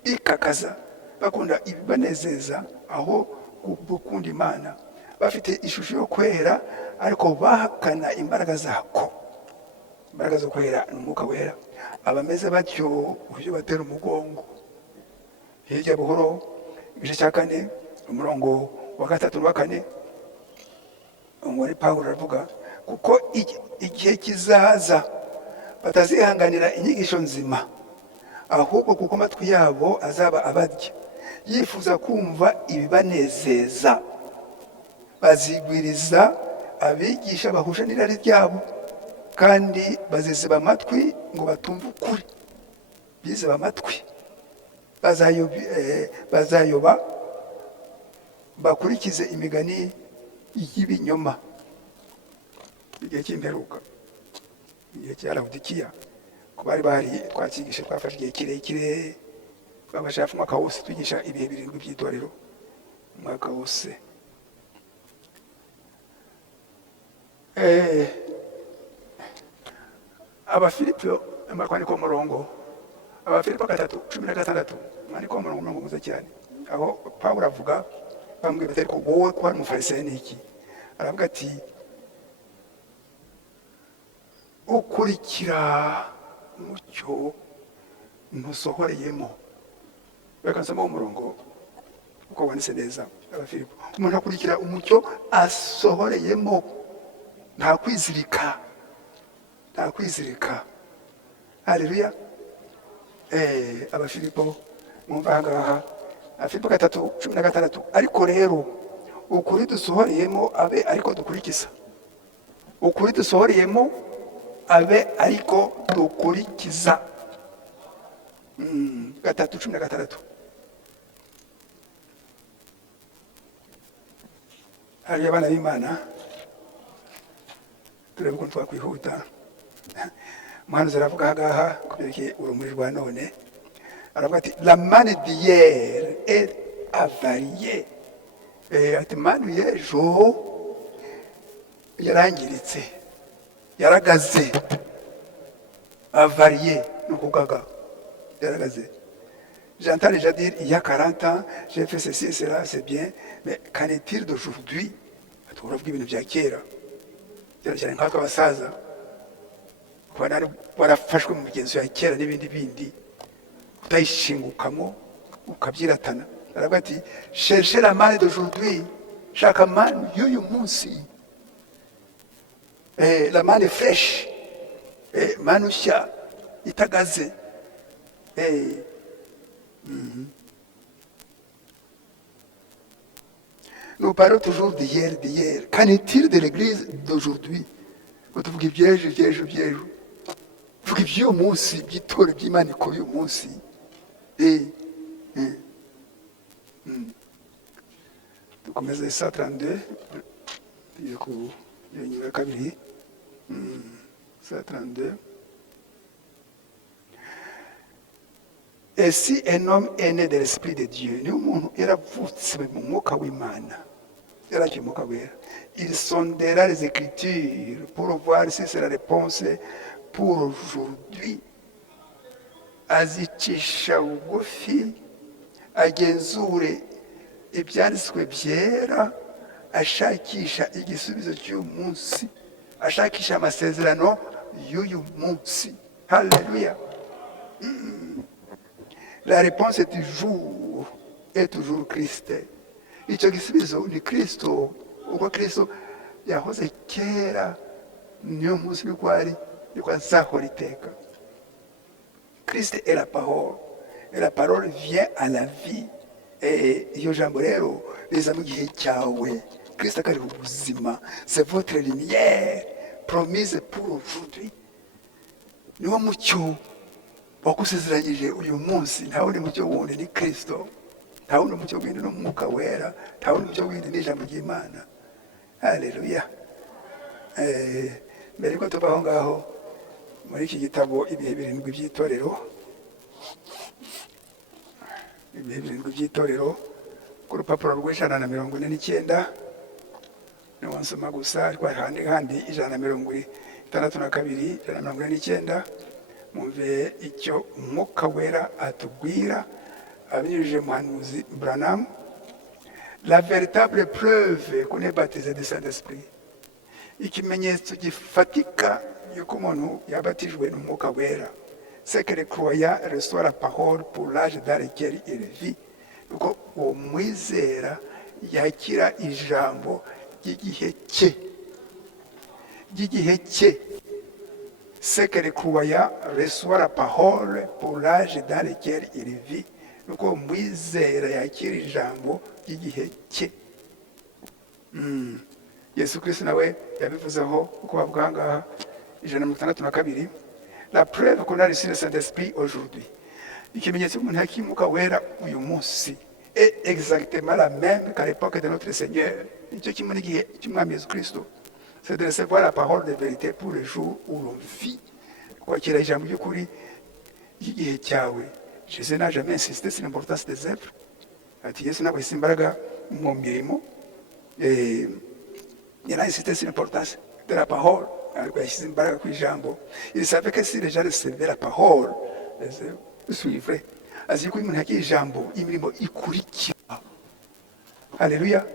bikakaza, bakunda ibibanezeza aho gukunda Imana, bafite ishusho yo kwera ariko bahakana imbaraga zako. Imbaraga zo kwera n'umwuka wera. Abameze batyo uburyo batera umugongo. Hirya buhoro igice cya 4 umurongo wa 3 n'uwa 4 umwari Pawulo aravuga kuko igihe kizaza batazihanganira inyigisho nzima, ahubwo kuko amatwi yabo azaba abarya, yifuza kumva ibibanezeza, bazigwiriza abigisha bahuje n'irari ryabo, kandi bazizeba amatwi ngo batumve ukuri. Bizeba amatwi bazayoba bakurikize imigani y'ibinyoma. Igihe cy'imperuka, igihe cya Laodikiya, ku bari bahari twakigisha, twafashe igihe kirekire, twabasha hafi umwaka wose twigisha ibihe 7 by'itorero, umwaka wose. Abafilipo amakwandiko murongo, Abafilipo 3:16 mwandiko murongo mwiza cyane, aho Pawulo avuga bambwiye batari ko wowe ko ari umufarisayo n'iki, aravuga ati ukurikira umucyo ntusohoreyemo. Bakansoma umurongo uko wanditse neza. Abafilipo, umuntu akurikira umucyo asohoreyemo, nta kwizirika, nta kwizirika. Haleluya. Abafilipo mwumva ngaha, Abafilipo 3:16, ariko rero ukuri dusohoreyemo abe ariko dukurikiza. Ukuri dusohoreyemo abe ariko dukurikiza. 3:16. Hariya abana b'Imana turebe ukuntu twakwihuta. Umuhanuzi aravuga ngaha kubyerekeye urumuri rwa none, aravuga ati la manne d'hier est avariée. Ati manu y'ejo yarangiritse, yaragaze. Avariée ni ukugaga, yaragaze. J'entends déjà dire il y a 40 ans j'ai fait ceci et cela, c'est bien, mais qu'en est-il d'aujourd'hui? Turavuga ibintu bya kera cyane nkatwe abasaza warafashwe mu migenzo ya kera n'ibindi bindi utayishingukamo ukabyiratana. Aravuga ati cherchez la manne d'aujourd'hui, shaka manu y'uyu munsi, la manne fraîche, manu nshya itagaze. Nous parlons toujours d'hier, d'hier. Qu'en est-il de l'église d'aujourd'hui? Tuvuga iby'ejo, iby'ejo, iby'ejo. Tuvuga iby'uyu munsi, by'itora by'Imana ikora uyu munsi. Dukomeza 132, tugiye ku nyuma ya kabiri. 132. Et si un homme est né de l'esprit de Dieu, ni umuntu yaravutse mu mwuka w'Imana, yaragiye umwuka wera, il sondera les Écritures pour voir si c'est la réponse pour aujourd'hui. Azicisha bugufi, agenzure ibyanditswe byera, ashakisha igisubizo cy'uyu munsi, ashakisha amasezerano y'uyu munsi. Haleluya. La réponse est toujours Christ. Icyo gisubizo ni Kristo. Ubwo Kristo yahoze kera, niyo munsi niko ari, niko azahora iteka. Christ est la parole, et la parole vient à la vie. Iyo jambo rero riza mu gihe cyawe. Kristo akari ubuzima, c'est votre lumière promise pour aujourd'hui. Niwo mucyo wakusezeranyije uyu munsi, nta wundi mucyo wundi ni Kristo, nta wundi mucyo wundi ni umwuka wera, nta wundi mucyo wundi ni ijambo ry'Imana. Haleluya. Mbere ko tubaho ngaho muri iki gitabo ibihe 7 by'itorero, ibihe 7 by'itorero ku rupapuro rw'149 niwo nsoma gusa, ariko handi 162, 149. Mumve icyo umwuka wera atubwira abinyujije muhanuzi Branham. La véritable preuve qu'on est baptisé du Saint-Esprit, ikimenyetso gifatika yuko umuntu yabatijwe n'umwuka wera, c'est que le croyant reçoit la parole pour l'âge dans lequel il vit, yuko uwo mwizera yakira ijambo ry'igihe cye, c'est que le croyant reçoit la parole pour l'âge dans lequel il vit, yuko mwizera yakira ijambo ry'igihe cye. Yesu Kristo nawe yabivuzeho uko bavuga ngaha 162. La preuve qu'on a reçu le Saint-Esprit aujourd'hui, ikimenyetso umuntu yakimuka wera uyu munsi, est exactement la même qu'à l'époque de notre Seigneur. Nicyo kimwe n'igihe cy'umwami Yesu Kristo, c'est de recevoir la parole de vérité pour le jour où l'on vit, kwakira ijambo ry'ukuri ry'igihe cyawe. Jésus n'a jamais insisté sur l'importance des œuvres. Ati Yesu ntabwo yise imbaraga mu mirimo, il a insisté sur l'importance de la parole. Il savait que si les gens recevaient la parole, ils suivraient. Azi yuko umuntu yakiye ijambo imirimo ikurikira. Haleluya.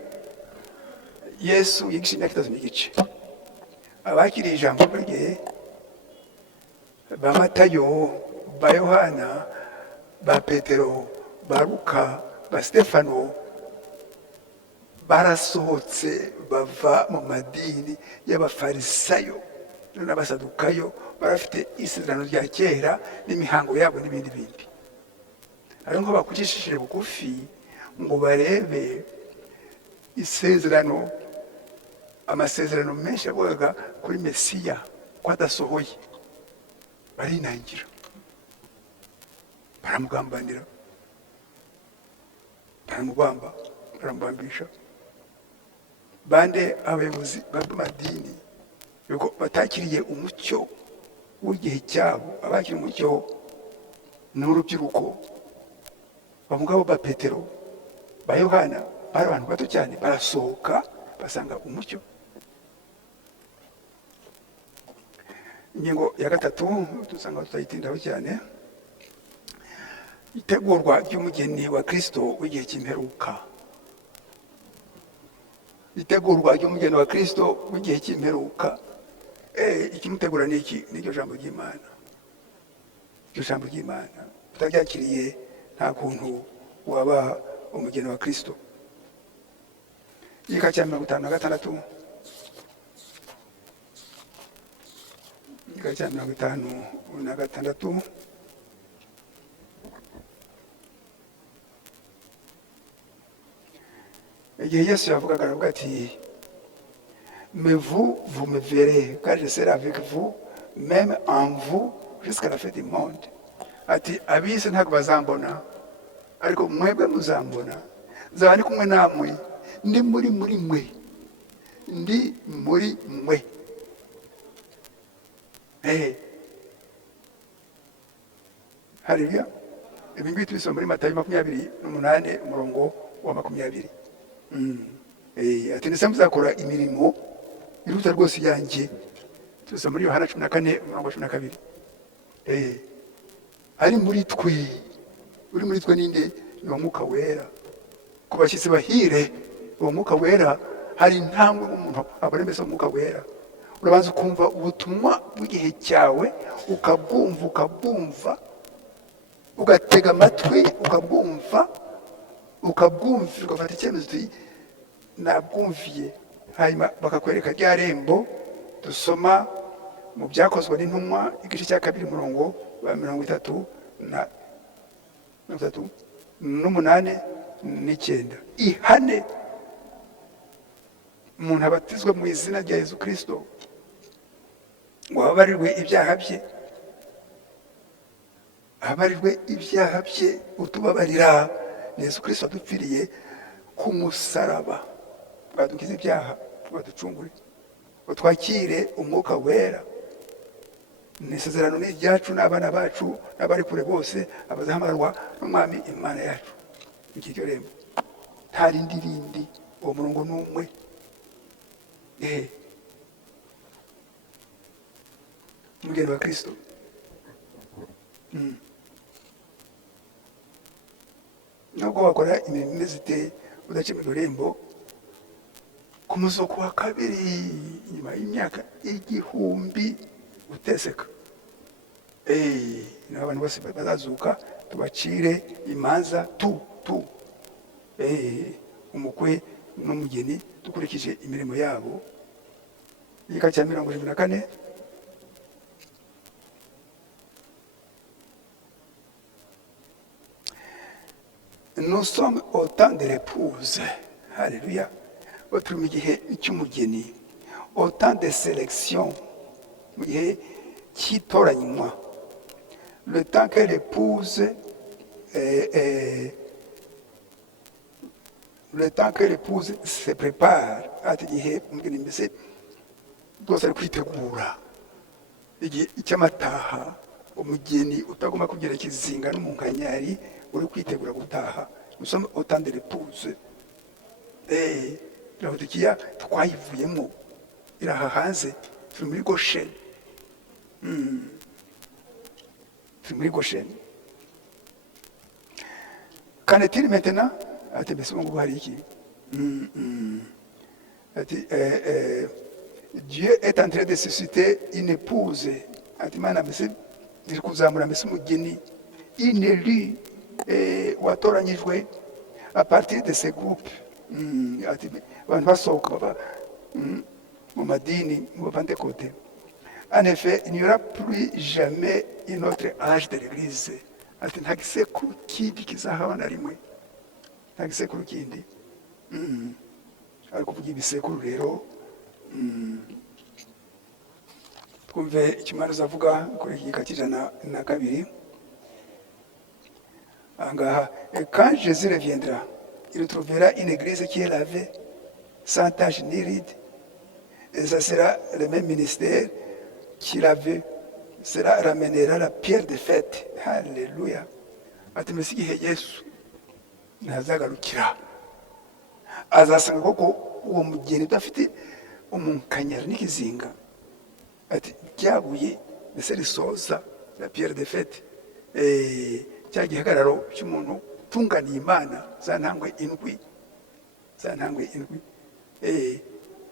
Yesu yigisha imyaka 3 n'igice. Abakiriye ijambo bwe ba Matayo, ba Yohana, ba Petero, ba Luka, ba Stefano barasohotse bava mu madini y'abafarisayo n'abasadukayo, barafite isezerano rya kera n'imihango yabo n'ibindi bindi. Ari nko bakujishije bugufi ngo barebe isezerano, amasezerano menshi yavugaga kuri Mesiya ko adasohoye, barinangira, baramugambanira, baramubambisha. Bande abayobozi b'amadini yuko batakiriye umucyo w'igihe cyabo, abakiri umucyo n'urubyiruko. Bamugabo ba Petero, ba Yohana bari abantu bato cyane, barasohoka basanga umucyo. Ingingo ya gatatu dusanga tutayitindaho cyane, itegurwa ry'umugeni wa Kristo w'igihe cy'imperuka. Itegurwa ry'umugeni wa Kristo w'igihe cy'imperuka, ikimutegura ni iki? N'iryo jambo ry'Imana. Iryo jambo ry'Imana utaryakiriye nta kuntu waba umugeni wa Kristo. Igika cya 56, igika cya 56. Igihe Yesu yavugaga aravuga ati mais vous me verrez car je serai avec vous même en vous jusqu'à la fin du monde. Ati abisi ntabwo bazambona ariko mwebwe muzambona, nzaba ndi kumwe namwe, ndi muri mwe. Haleluya. Ibi ngibi tubisoma muri Matayo 28 umurongo wa 20. Ati ndetse muzakora imirimo iruta rwose yanjye. Tubisoma muri Yohana 14 umurongo 12. Ari muri twe, uri muri twe ninde? Ni umwuka wera. Ku bashyitsi bahire uwo mwuka wera, hari intambwe umuntu abaremeza umwuka wera. Urabanza ukumva ubutumwa bw'igihe cyawe, ukabwumva, ugatega amatwi, ukabwumva, ugafata icyemezo uti nabwumviye. Hanyuma bakakwereka rya rembo dusoma mu byakozwe n'intumwa igice cya 2 umurongo wa 38 ihane umuntu abatizwa mu izina rya Yesu Kristo ngo ababarirwe ibyaha bye, utubabarira. Yesu Kristo adupfiriye ku musaraba, badukiza ibyaha, baducungure, twakire umwuka wera. Nisezerano ni ryacu n'abana bacu n'abari kure bose abazahamagarwa n'umwami Imana yacu. Ikiryo rembo nta rindi, uwo murongo n'umwe. Umugeni wa Kristo. Nubwo bakora imirimo imeze ite, udaciye mu rurembo ku muzuko wa kabiri nyuma y'imyaka 1000 uteseka. N'abantu bose bazazuka tubacire imanza umukwe n'umugeni dukurikije imirimo yabo. Igika cya 74. Nous sommes au temps de l'épouse. Alléluia. Turi mu gihe cy'umugeni, au temps de sélection, mu gihe cy'itoranywa, le temps que l'épouse se prépare, ati igihe umugeni mbese rwose ari kwitegura, igihe cy'amataha, umugeni utagomba kugira ikizinga n'umunkanyari uri kwitegura gutaha. Nous sommes au temps de l'épouse. Laodikiya twayivuyemo, iraha hanze, turi muri Gosheni. Turi muri Gosheni. Qu'en est-il maintenant? Ati mbese ubu ngubu hari iki? Ati Dieu est en train de susciter une épouse. Ati Imana mbese iri kuzamura mbese umugeni, une élue watoranyijwe à partir de ces groupes. Ati abantu basohoka baba mu madini mu Pentecote. En effet, il n'y aura plus jamais un autre âge de l'église. Ati nta gisekuru kindi kizahaba na rimwe, nta gisekuru kindi. Ariko kuvuga ibisekuru rero, twumve ikimara uzavuga kuri iki gika cy'ijana na kabiri. Angaha, quand Jésus reviendra, il trouvera une église qui est lavée, sans tache ni ride. Et ça sera le même ministère qu'il avait. Cela ramènera la pierre de fête. Alléluia. Ati mbese igihe Yesu ntazagarukira, azasanga koko uwo mugeni udafite umunkanyari n'ikizinga. Ati ryabuye mbese risoza la pierre de fête, cya gihagararo cy'umuntu tunganiye Imana, za ntangwe indwi.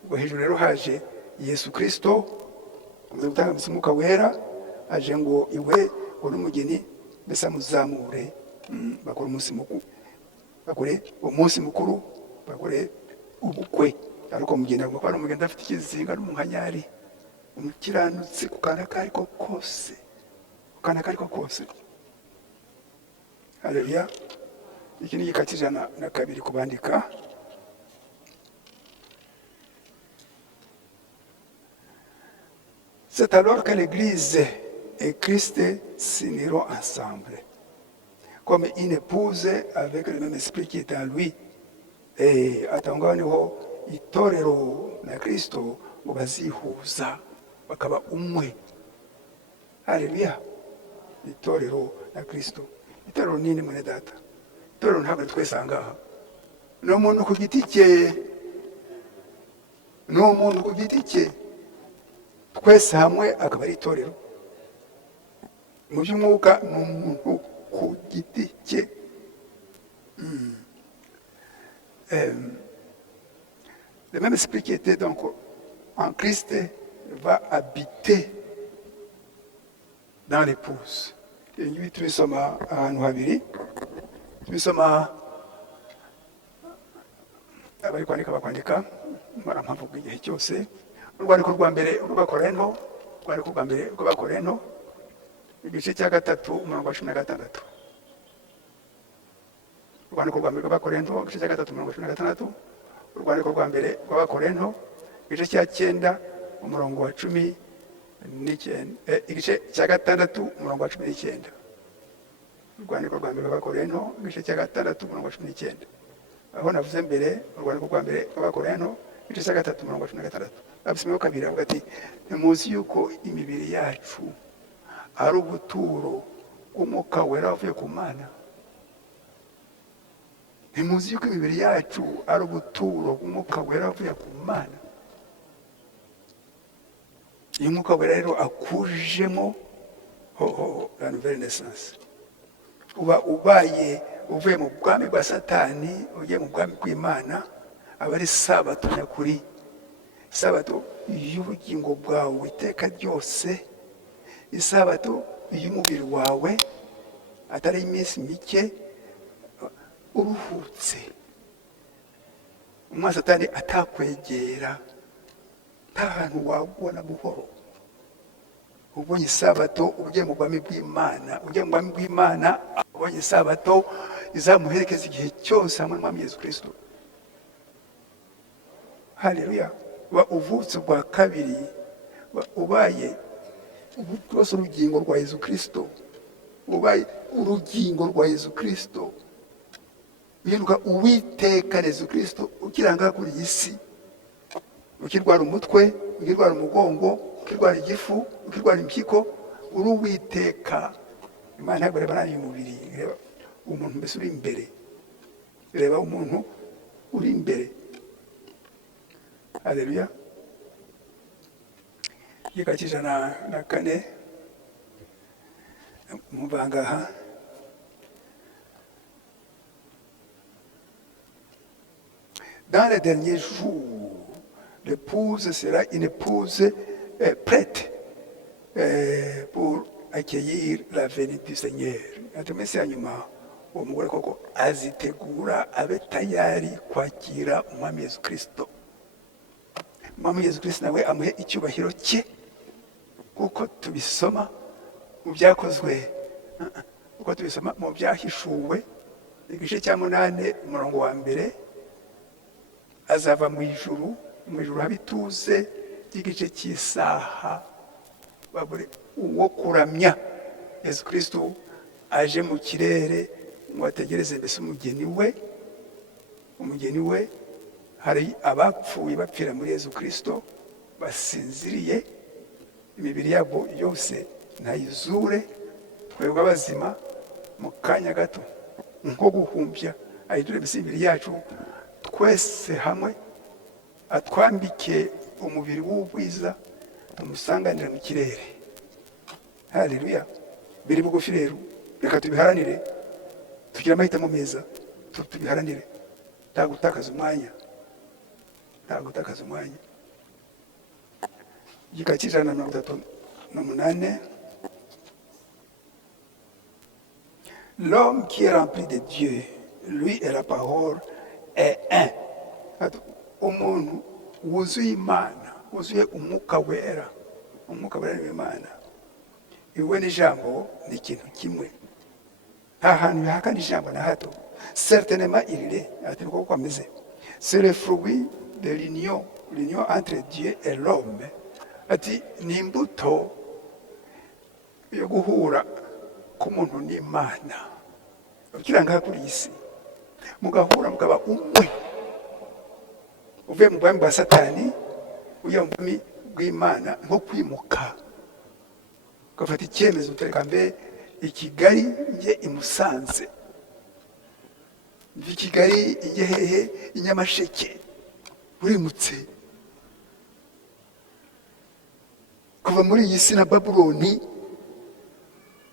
Ubwo hejuru rero haje Yesu Kristo amaze gutanga mbese umwuka wera, aje ngo iwe uri umugeni mbese amuzamure, bakore umunsi mukuru, bakore ubukwe. Ariko umugeni agomba kuba ari umugeni udafite ikizinga n'umunkanyari, umukiranutsi ku kana kariko kose. Haleluya. Iki ni igika cy'ijana na kabiri kubandika. C'est alors que l'Église et Christ s'uniront ensemble, comme une épouse avec le même esprit qui est en lui. Et atangaho niho itorero na Kristo ngo bazihuza bakaba umwe. Haleluya. Itorero na Kristo. Itorero nini mwene data? Itorero ntabwo twese angaha. Ni umuntu ku giti cye. Twese hamwe akaba ari itorero. Mu by'umwuka ni umuntu ku giti cye. Le même esprit qui était donc en Christ va habiter dans l'épouse. Ibi tubisoma ahantu habiri. Tubisoma abari kwandika bakwandika mpamvu bw'igihe cyose. Urwandiko rwa mbere rw'Abakorinto, igice cya 3 umurongo wa 16. Urwandiko rwa mbere rw'Abakorinto, igice cya 3 umurongo wa 16. Urwandiko rwa mbere rw'Abakorinto, igice cya 9 umurongo wa 19. Igice cya 6 umurongo wa 19. Urwandiko rwa mbere rw'Abakorinto, igice cya 6 umurongo wa 19. Aho navuze mbere, urwandiko rwa mbere rw'Abakorinto, igice cya 3 umurongo wa 16. Abisimeho kabiri avuga ati ntimuzi yuko imibiri yacu ari ubuturo bw'umwuka wera wavuye ku Mana. Ntimuzi yuko imibiri yacu ari ubuturo bw'umwuka wera wavuye ku Mana. Iyo umwuka wera rero akujemo la nouvelle naissance, uba ubaye uvuye mu bwami bwa satani ugiye mu bwami bw'Imana, aba ari sabato nyakuri, isabato y'ubugingo bwawe iteka ryose, isabato y'umubiri wawe atari iminsi mike uruhutse, umwa satani atakwegera, nta hantu wabona buhoro. Ubonye isabato ugiye mu bwami bw'Imana, ugiye mu bwami bw'Imana, ubonye isabato izamuherekeza igihe cyose hamwe n'Umwami Yesu Kristo. Haleluya. Uvutse ubwa kabiri, ubaye rwose urugingo rwa Yesu Kristo, ubaye urugingo rwa Yesu Kristo, uhinduka uwiteka Yesu Kristo ukiranga kuri iyi si, ukirwara umutwe, ukirwara umugongo, ukirwara igifu, ukirwara impyiko, uri uwiteka. Imana ntabwo reba nabi umubiri, reba umuntu mbese uri imbere, reba umuntu uri imbere. Haleluya. Igika cy'ijana na kane muvangaha, dans les derniers jours, l'épouse sera une épouse prête pour accueillir la venue du Seigneur. Atumese hanyuma uwo mugore koko azitegura abe tayari kwakira Umwami Yesu Kristo. Umwami Yesu Kristo nawe amuhe icyubahiro cye, kuko tubisoma mu byakozwe, kuko tubisoma mu byahishuwe igice cya 8 umurongo wa mbere, azava mu ijuru haba ituze ry'igice cy'isaha, babure uwo kuramya Yesu Kristo aje mu kirere ngo ategereze mbese umugeni we. Hari abapfuye bapfira muri Yesu Kristo basinziriye, imibiri yabo yose ntayizure, twebwe abazima mu kanya gato nko guhumbya ayidure mbese imibiri yacu twese hamwe, atwambike umubiri w'ubwiza, tumusanganira mu kirere. Haleluya. Biri bugufi rero, reka tubiharanire, tugira amahitamo meza, tubiharanire, nta gutakaza umwanya. Igika cy'ijana na 38, l'homme qui est rempli de Dieu, lui et la parole est un. Umuntu wuzuye Imana, wuzuye umwuka wera w'Imana, iwe n'ijambo ni ikintu kimwe, nta hantu bihakana ijambo na hato. Certainement il est, ati niko kwameze, c'est le fruit de l'union entre Dieu et l'homme. Ati ni imbuto yo guhura k'umuntu n'Imana, ukiranga kuri iyi si mugahura mukaba umwe, uvuye mu bwami bwa satani ujya mu bwami bw'Imana, nko kwimuka ugafata icyemezo utereka mbe i Kigali njye i Musanze, i Kigali njye hehe i Nyamasheke, urimutse kuva muri iyi si na Babuloni.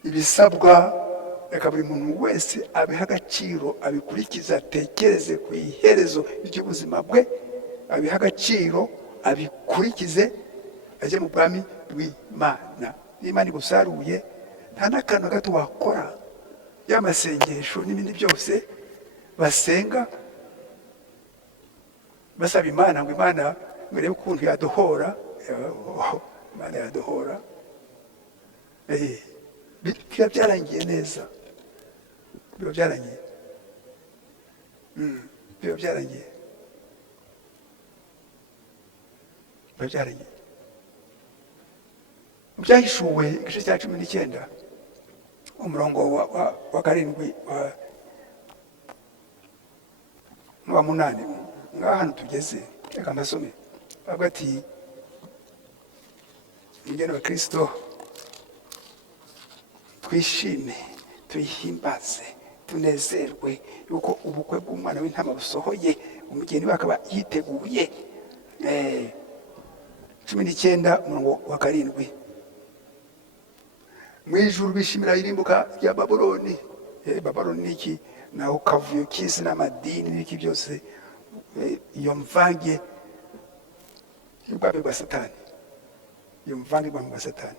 Ibisabwa reka buri muntu wese abiha agaciro, abikurikiza, atekereze ku iherezo ry'ubuzima bwe, abiha agaciro, abikurikize, ajye mu bwami bw'Imana. Imana igusaruye, nta n'akantu gato wakora, y'amasengesho n'ibindi byose basenga basaba Imana ngo Imana ngere ukuntu yadohora, Imana yadohora. Biba byarangiye neza, biba byarangiye, biba byarangiye, biba byarangiye. Mu byahishuwe igice cya 19 umurongo wa 7 wa 8, ngahantu tugeze, reka mbasome. Bavuga ati ingene Kristo twishime, tuyihimbaze, tunezerwe yuko ubukwe bw'umwana w'intama busohoye, umugeni we akaba yiteguye. 19 umurongo wa 7, mu ijuru bishimira irimbuka rya Babuloni. Babuloni ni iki? naho kavuyo k'isi n'amadini n'iki byose, iyo mvange y'ubwami bwa satani, iyo mvange y'ubwami bwa satani.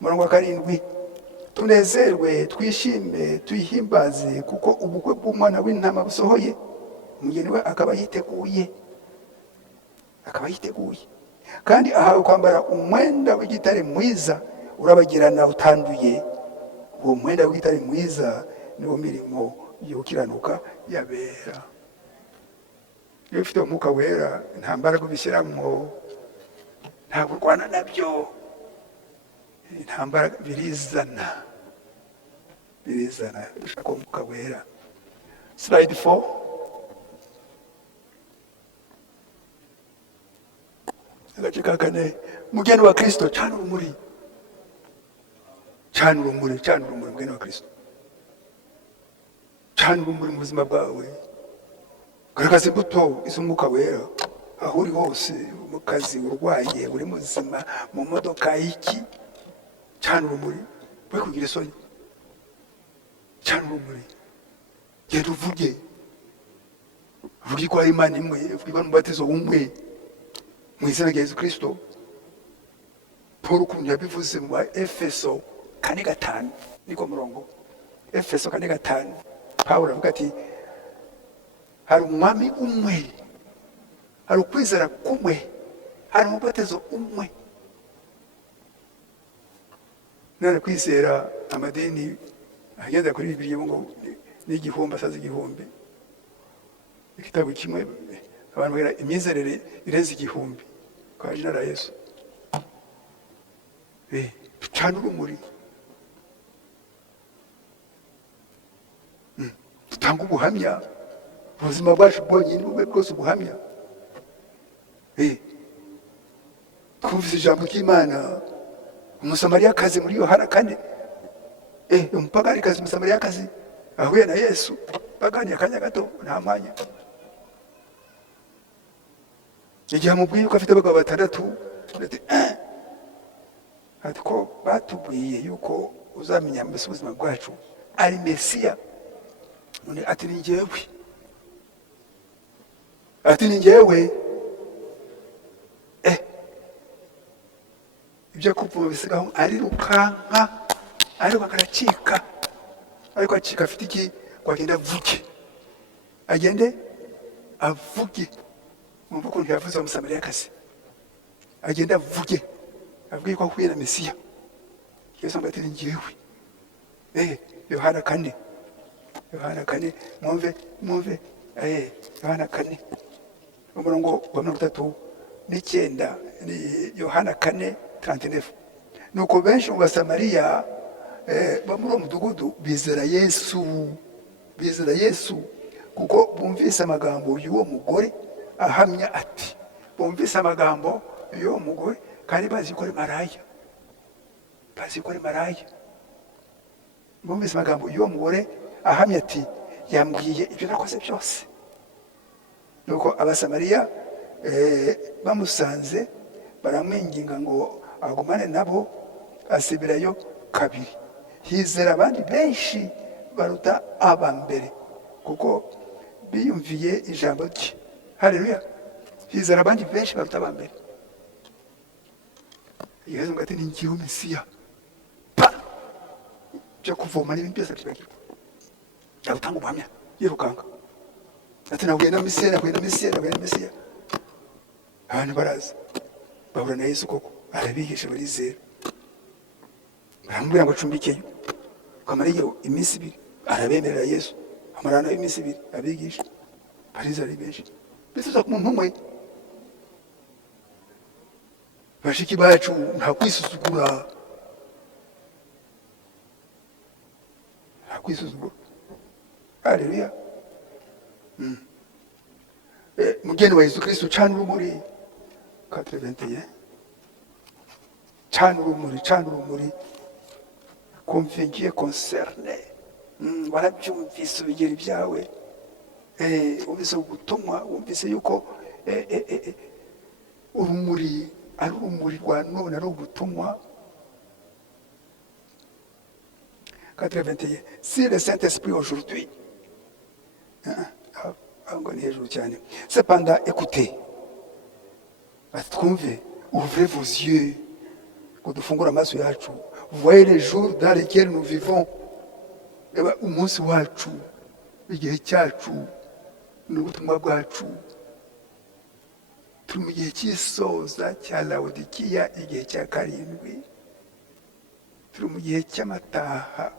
Umurongo wa 7, tunezerwe twishime tuyihimbaze kuko ubukwe bw'umwana w'intama busohoye, umugeni we akaba yiteguye, kandi ahawe kwambara umwenda w'igitare mwiza urabagirana utanduye. Uwo mwenda w'igitare mwiza niwo mirimo yo gukiranuka yabera. Iyo ufite umwuka wera nta mbaraga ubishyiramo, nta kurwana nabyo, nta mbaraga, birizana dushaka umwuka wera. Slide 4. Agace ka 4, mugeni wa Kristo, cana urumuri mugeni wa Kristo, cana urumuri mu buzima bwawe, garagaza imbuto iz'umwuka wera aho uri hose, mu kazi, urwaye, uri muzima, mu modoka, iki, cana urumuri, we kugira isoni, cana urumuri, genda uvuge ko ari Imana imwe, uvuge n'umubatizo umwe mu izina rya Yesu Kristo. Paul ukuntu yabivuze mu Efeso 4:5, niko murongo, Efeso 4:5, Paul avuga ati hari umwami umwe, hari ukwizera kumwe, hari umubatizo umwe. None kwizera amadini agenda kuri Bibiliya ngo n'igihumbi, asaza igihumbi, igitabo kimwe abantu bagira imyizerere irenze igihumbi kwa jina la Yesu. Ducana urumuri, dutanga ubuhamya, ubuzima bwacu bwonyine bube bwose ubuhamya. Twumvise ijambo ry'Imana, umusamariyakazi muri Yohana 4, umupaganikazi umusamariyakazi ahuye na Yesu, baganira akanya gato, nta mwanya. Igihe amubwiye ko afite abagabo 6, ati ko batubwiye yuko uzamenya mbese ubuzima bwacu ari Mesiya, none ati ni njyewe, ibyo kuvuga bisigaho arirukanka aracika, ariko acika afite iki, kwagenda avuge. Mwumva ukuntu yavuze umusamariyakazi, agenda avuge ko ahuye na Mesiya. Yesu ati ni njyewe. Yohana 4, mwumve, Yohana 4 umurongo wa 39, ni Yohana 4:39. Nuko benshi mu Basamariya bo muri uwo mudugudu bizera Yesu kuko bumvise amagambo y'uwo mugore ahamya ati, bumvise amagambo y'uwo mugore kandi bazi ko ari maraya, bumvise amagambo y'uwo mugore ahamya ati, yambwiye ibyo nakoze byose. Nuko Abasamariya bamusanze baramwinginga ngo agumane nabo, asubirayo 2. Hizera abandi benshi baruta abambere kuko biyumviye ijambo rye. Haleluya. Hizera abandi benshi baruta abambere. Yesu ngati ni njyewe Mesiya, byo kuvoma n'ibindi byose byibagirwa, yatanga ubuhamya yirukanga ati nahuye na Mesiya. Abantu baraza bahura na Yesu, koko arabigisha, barizera, baramubwira ngo acumbikeyo, kamariyo iminsi 2, arabemerera Yesu, amarana y'iminsi 2 abigisha, barizera ari benshi. Bisuza ku muntu umwe. Bashiki bacu nta kwisuzugura, haleluya. Mugeni wa Yesu Kristo, cana urumuri, 4:21, cana urumuri, convaincu et concerné, warabyumvise ubigera ibyawe, wumvise ubutumwa, wumvise yuko urumuri ari urumuri rwa none, ari ubutumwa. 4:21, si le Saint-Esprit aujourd'hui ahubwo ni hejuru cyane. Cependant écoutez, twumve, ouvrez vos yeux ngo dufungure amaso yacu. Voyez les jours dans lesquels nous vivons. Reba umunsi wacu, igihe cyacu n'ubutumwa bwacu. Turi mu gihe cy'isoza cya Laodikiya, igihe cya karindwi. Turi mu gihe cy'amataha.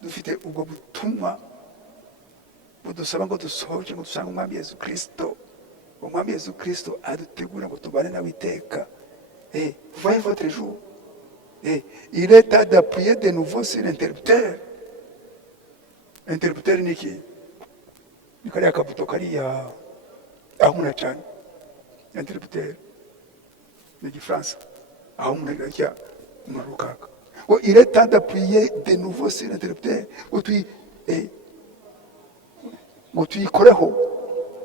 Dufite ubwo butumwa budusaba ngo dusohoke, ngo dusange umwami Yesu Kristo. Umwami Yesu Kristo adutegura ngo tubane nawe iteka. Voyez votre jour. Il est temps d'appuyer de nouveau sur l'interrupteur. Interrupteur ni iki? Ni kariya kabuto kariya aho umuntu acana. Interrupteur ni igifaransa, aho umuntu ajya umuriro ukaka. Il est temps d'appuyer de nouveau sur l'interrupteur ngo tuyikoreho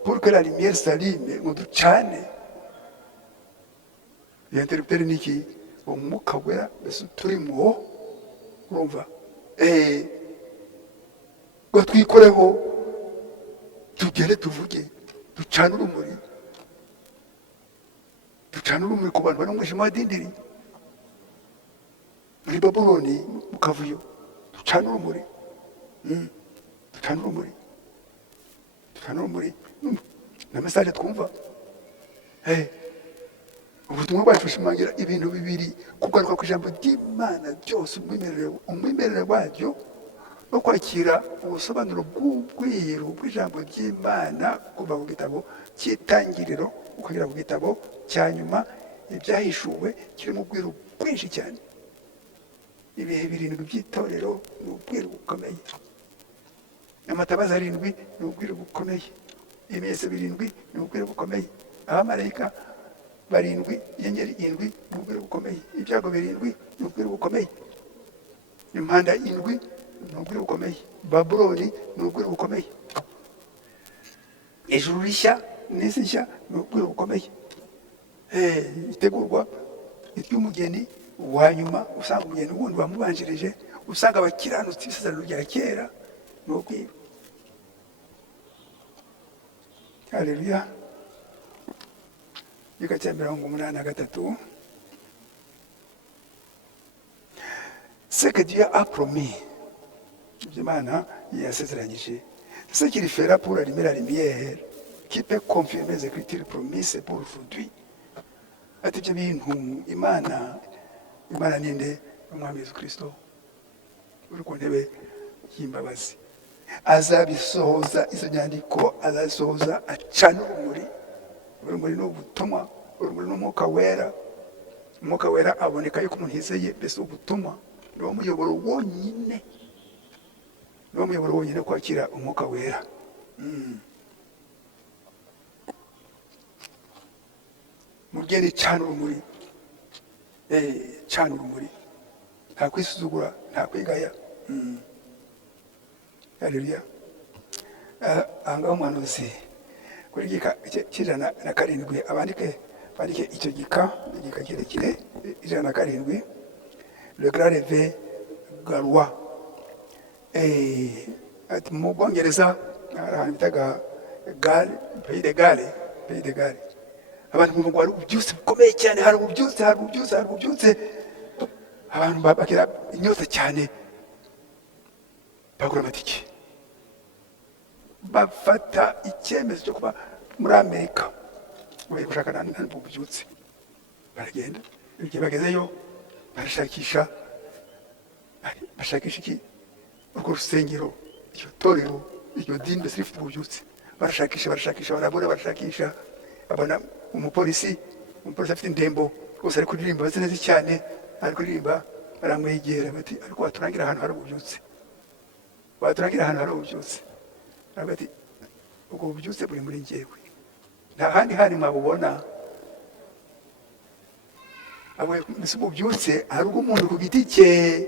pour que la lumière s'allume, ngo ducane. L'interrupteur ni iki? Umwuka wera mbese turimo, urumva, ngo twikoreho tugere tuvuge, ducane urumuri, ducane urumuri ku bantu bari mu mwijima w'idindiri muri Babuloni, mu kavuyo. Ducane urumuri, ducane urumuri, ducane urumuri. Na message twumva, ubutumwa bwacu bushimangira ibintu bibiri: kugaruka ku ijambo ry'Imana byose, umwimerere waryo, no kwakira ubusobanuro bw'ubwiru bw'ijambo ry'Imana kuva ku gitabo cy'Itangiriro ukagera ku gitabo cya nyuma, ibyahishuwe, kirimo ubwiru bwinshi cyane. Ibihe birindwi by'itorero ni ubwiru bukomeye. Amatabaza arindwi ni ubwiru bukomeye. Ibimenyetso birindwi ni ubwiru bukomeye. Abamarayika barindwi, inyenyeri indwi ni ubwiru bukomeye. Ibyago birindwi ni ubwiru bukomeye. Impanda indwi ni ubwiru bukomeye. Babuloni ni ubwiru bukomeye. Ijuru rishya n'isi nshya ni ubwiru bukomeye. Itegurwa ry'umugeni wa nyuma, usanga umugeni wundi wamubanjirije, usanga abakiranutsi b'isezerano rya kera, ni ubwiru. Haleluya. Igika cya 83. Ce que Dieu a promis, Imana yasezeranyije, c'est ce qu'il fera pour allumer la lumière qui peut confirmer les écritures promises pour aujourd'hui. Ati ibyo bintu Imana ninde? Umwami Yesu Kristo uri ku ntebe y'imbabazi. Azabisohoza izo nyandiko, azabisohoza acana urumuri. Urumuri ni ubutumwa, urumuri ni umwuka wera. Umwuka wera aboneka yuko umuntu yizeye mbese ubutumwa. Niwo muyoboro wonyine, niwo muyoboro wonyine kwakira umwuka wera. Mugende cana urumuri, cana urumuri, nta kwisuzugura, nta kwigaya. Haleluya. Ahangaho umuhanuzi kuri gika cy'ijana na karindwi bandike icyo gika kirekire, 107, le grand réveil gallois. Ati mu Bwongereza ahantu bitaga Gale, pays de Gale, abantu mu Rwanda ububyutse bukomeye cyane, hari ububyutse, abantu bakira inyota cyane, bagura amatike, bafata icyemezo cyo kuba muri Amerika, bagiye gushaka n'andi bubyutse. Baragenda, igihe bagezeyo barashakisha iki? Urwo rusengero, iryo torero, iryo dini mbese rifite ububyutse. Barashakisha, barashakisha, babona umupolisi afite indembo rwose, ari kuririmba bazi neza cyane, ari kuririmba. Baramwegera bati, ariko waturangira ahantu hari ububyutse, aravuga ati, ubwo bubyutse buri muri njyewe, nta handi mwabubona. Mbese ububyutse hari ubw'umuntu ku giti cye.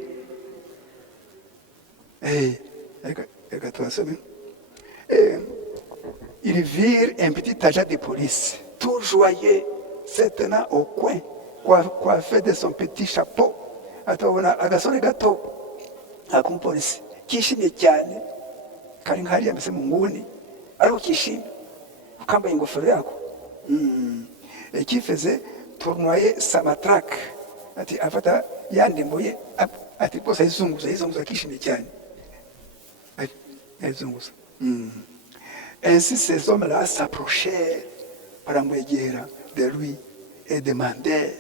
Reka tubasome. Ils virent un petit agent de police, tout joyeux, se tenant au coin, coiffé de son petit chapeau. Atabona agasore gato ak'umupolisi kishimye cyane, kari nk'hariya mbese mu nguni ariko kishimye ukambaye ingofero yako et qui faisait tournoyer sa matraque ati afata yandembo ye ati bose ayizunguza kishimye cyane ayizunguza. Ainsi ces hommes-là s'approchèrent baramwegera de lui et demandèrent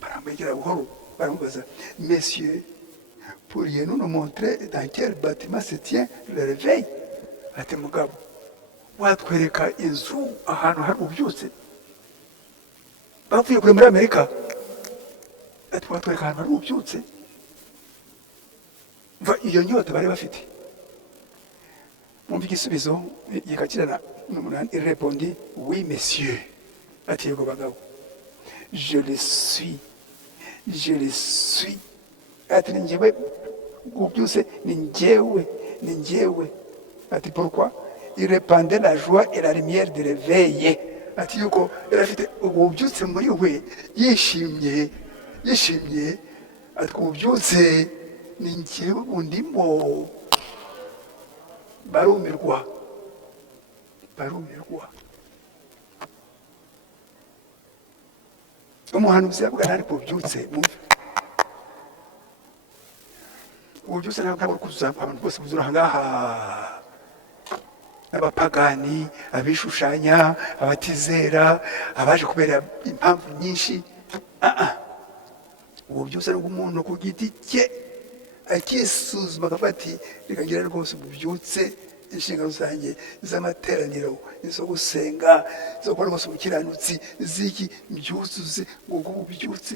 baramwegera buhoro baramubaza, messieurs, pourriez-nous nous montrer dans quel bâtiment se tient le réveil? Ati mugabo watwereka inzu ahantu hari ububyutse bavuye kure muri Amerika, ati watwereka ahantu hari ububyutse iyo nyota bari bafite. Mwumva igisubizo gikakirana n'umunani. Il répondit, oui messieurs. Ati yego bagabo, je le suis. Ati ni njyewe ubyutse, ni njyewe. Ati pourquoi? Il répandait la joie et la lumière de l'éveil. Ati yuko yari afite ububyutse muri we, yishimye. Ati ububyutse ni njyewe undimo. Barumirwa. Umuhanuzi yabwira ariko ububyutse ububyutse ntabwo kuza abantu bose buzura ngaha, abapagani, abishushanya, abatizera, abaje kubera impamvu nyinshi. Ububyutse ni umuntu ku giti cye akisuzuma akavuga ati reka ngira rwose ububyutse inshingano zanjye z'amateraniro, izo gusenga, izo gukora rwose ubukiranutsi, ziki mbyuzuze ubwo bubyutse.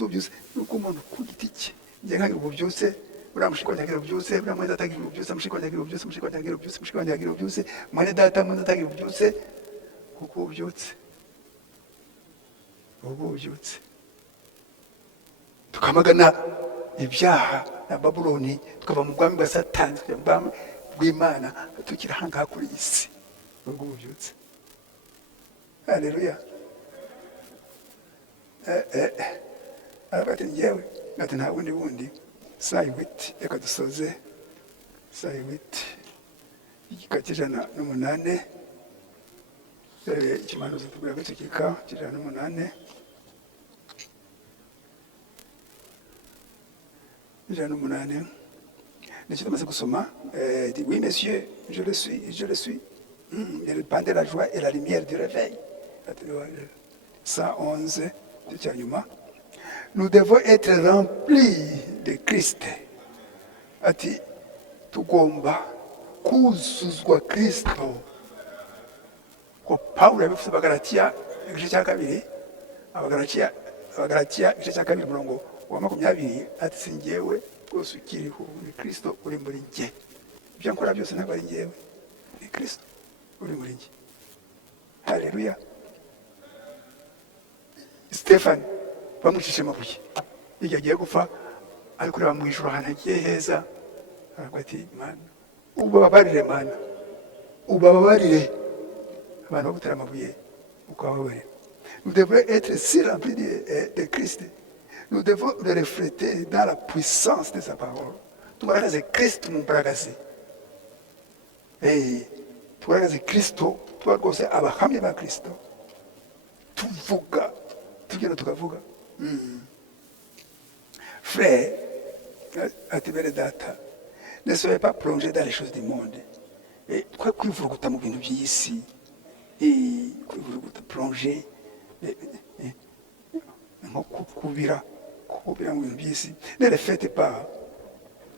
Ububyutse ni umuntu ku giti cye. Njye nkagira ububyutse, uriya mushiki wanjye agira ububyutse, uriya mwene data agira ububyutse, mushiki wanjye agira ububyutse, mushiki wanjye agira ububyutse, mushiki wanjye agira ububyutse, mwene data agira ububyutse, kuko ububyutse tukamagana ibyaha na Babuloni, tukava mu bwami bwa Satani tukajya mu bwami bw'Imana, tukiri ahangaha kuri iyi si. Ubwo bubyutse. Haleluya. Ati njyewe ati nta bundi saa 8 reka dusoze saa 8 igika cy'ijana n'umunane. Ikimanuzo tubwira ko ikika cy'ijana n'umunane nicyo tumaze gusoma. Dit oui messieurs, je le suis. Il répandait la joie et la lumière du réveil. 111 cya nyuma. Nous devons être remplis de Christ. Ati tugomba kuzuzwa Kristo. Ko Paulo yabivuze Abagalatiya igice cya kabiri, Abagalatiya igice cya kabiri murongo wa 20, ati si njyewe rwose ukiriho, ni Kristo uri muri njye. Ibyo nkora byose ntabwo ari njyewe, ni Kristo uri muri njye. Haleluya. Stefani bamucishe amabuye igihe agiye gupfa, ari kureba mu ijuru ahantu agiye heza, aravuga ati Mana ubabarire, Mana ubabarire abantu bagutera amabuye ukababarira. Nous devons être si remplis de Christ. Nous devons le refléter dans la puissance de sa parole. Tugaragaze Kristo mu mbaraga ze. Tugaragaze Kristo, tuba rwose abahamya ba Kristo. Tuvuga, tugenda tukavuga. Frère, ati bene data, ne soyez pas plongés dans les choses du monde. Twe kwivuruguta mu bintu by'isi. Kwivuruguta, plonger. Nko kubira mu bintu by'isi. Ne le faites pas.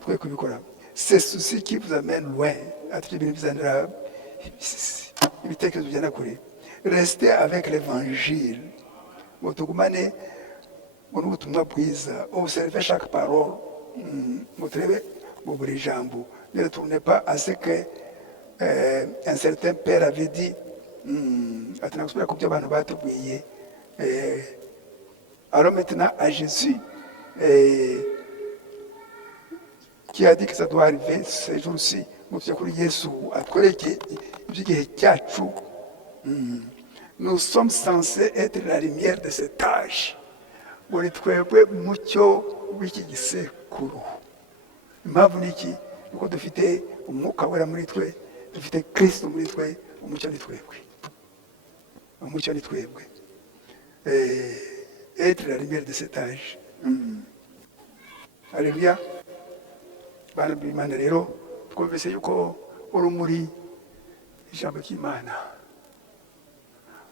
Twe kubikora. C'est ceci qui vous amène loin. Ati ibintu bizanira ibitekerezo bijyana kure. Restez avec l'évangile. Mutugumane n'ubutumwa bwiza. Observez chaque parole. Muturebe buri jambo. Ne retournez pas à ce que un certain père avait dit. Ati nakusubira ku byo abantu batubwiye. Alors maintenant à Jésus qui a dit que ça doit arriver ces jours-ci. Mutujya kuri Yesu atwereke iby'igihe cyacu. Nous sommes censés être la lumière de cet âge. Buri twebwe mucyo w'iki gisekuru. Impamvu niki? Nuko dufite umwuka wera muri twe, dufite Kristo muri twe, umucyo ni twebwe, umucyo ni twebwe. Être la lumière de cet âge. Alléluia. Bana b'Imana rero twumvise yuko urumuri ijambo ry'Imana,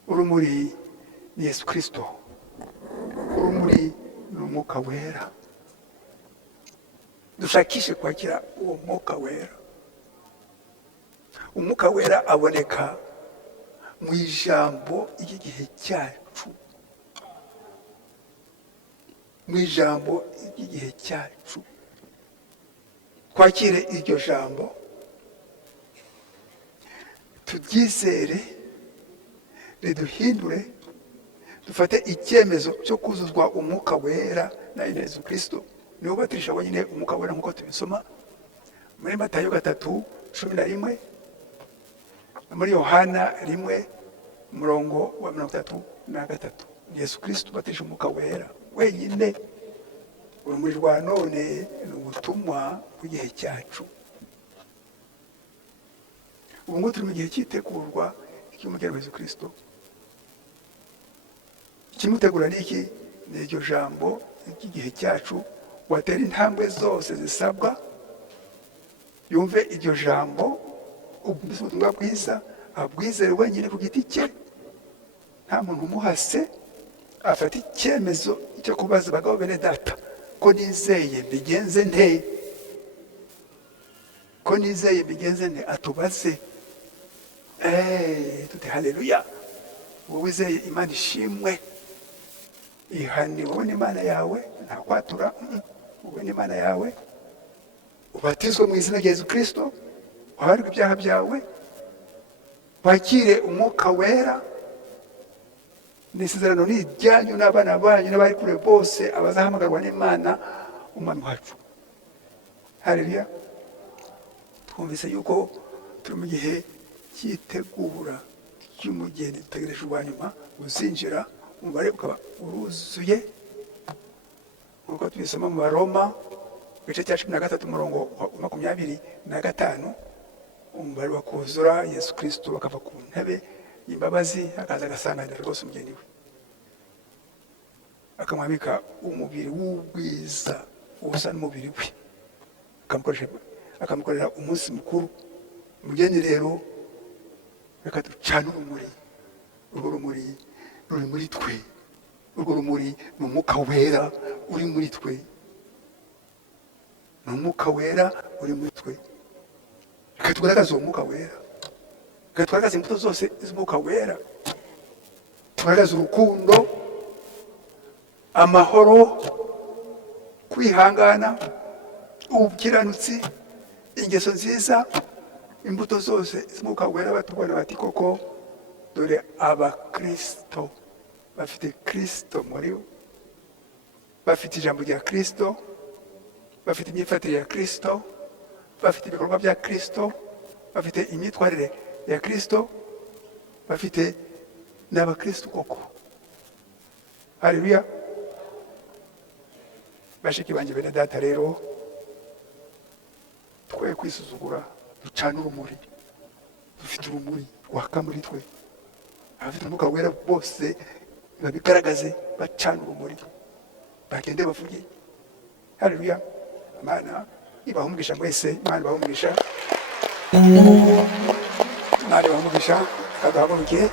urumuri ni Yesu Kristo, urumuri ni umwuka wera. Dushakishe kwakira uwo mwuka wera. Umwuka wera aboneka mu ijambo ry'igihe cyacu, mu ijambo ry'igihe cyacu. Twakire iryo jambo, turyizere, riduhindure, dufate icyemezo cyo kuzuzwa umwuka wera na Yesu Kristo. Niwe ubatirisha wenyine umwuka wera nk'uko tubisoma muri Matayo 3:11, muri Yohana 1:33. Yesu Kristo ubatirisha umwuka wera wenyine. Urumuri rwa none ni ubutumwa bw'igihe cyacu. Ubu ngubu turi mu gihe cyitegurwa cy'umugeni wa Yesu Kristo. Ikimutegura ni iki? Ni iryo jambo ry'igihe cyacu. Watera intambwe zose zisabwa, yumve iryo jambo, ubutumwa bwiza, abwizere wenyine ku giti cye, nta muntu umuhase. Afata icyemezo cyo kubaza abagabo bene data, ko nizeye mbigenze nte? Ko nizeye mbigenze nte? Atubaze. Tuti haleluya. Wowe wizeye Imana ishimwe, ihani wowe n'Imana yawe, nta kwatura. Wowe n'Imana yawe, ubatizwe mu izina rya Yesu Kristo, uharirwe ibyaha byawe, wakire umwuka wera. N'isezerano ni iryanyu n'abana banyu n'abari kure bose abazahamagarwa n'Imana umwami wacu. Haleluya. Twumvise yuko turi mu gihe cyitegura cy'umugeni, dutegereje uwa nyuma uzinjira, umubare ukaba uruzuye nk'uko tubisoma mu Baroma igice cya 13:25. Umubare wa kuzura Yesu Kristo bakava ku ntebe y'imbabazi, akaza agasanganira rwose umugeni we, akamwambika umubiri w'ubwiza usa n'umubiri we, akamukorera umunsi mukuru. Umugeni rero reka ducane urumuri. Urwo rumuri ruri muri twe, urwo rumuri ni umwuka wera uri muri twe, ni umwuka wera uri muri twe. Reka tugaragaze uwo mwuka wera, reka tugaragaze imbuto zose z'umwuka wera. Tugaragaze urukundo, amahoro, kwihangana, ubukiranutsi, ingeso nziza, imbuto zose z'umwuka wera. Batubona bati koko dore abakristo bafite Kristo muri bo, bafite ijambo rya Kristo, bafite imyifatire ya Kristo, bafite ibikorwa bya Kristo, bafite imyitwarire ya Kristo, bafite n'abakristo koko. Haleluya. Bashiki banje bene data rero, twe kwisuzugura, ducana urumuri. Dufite urumuri rwaka muri twe. Abafite umwuka wera bose babigaragaze, bacana urumuri, bagende bavuge. Haleluya. Imana ibahumugisha mwese, Imana ibahumugisha, Imana ibahumugisha. Kagahaguruke.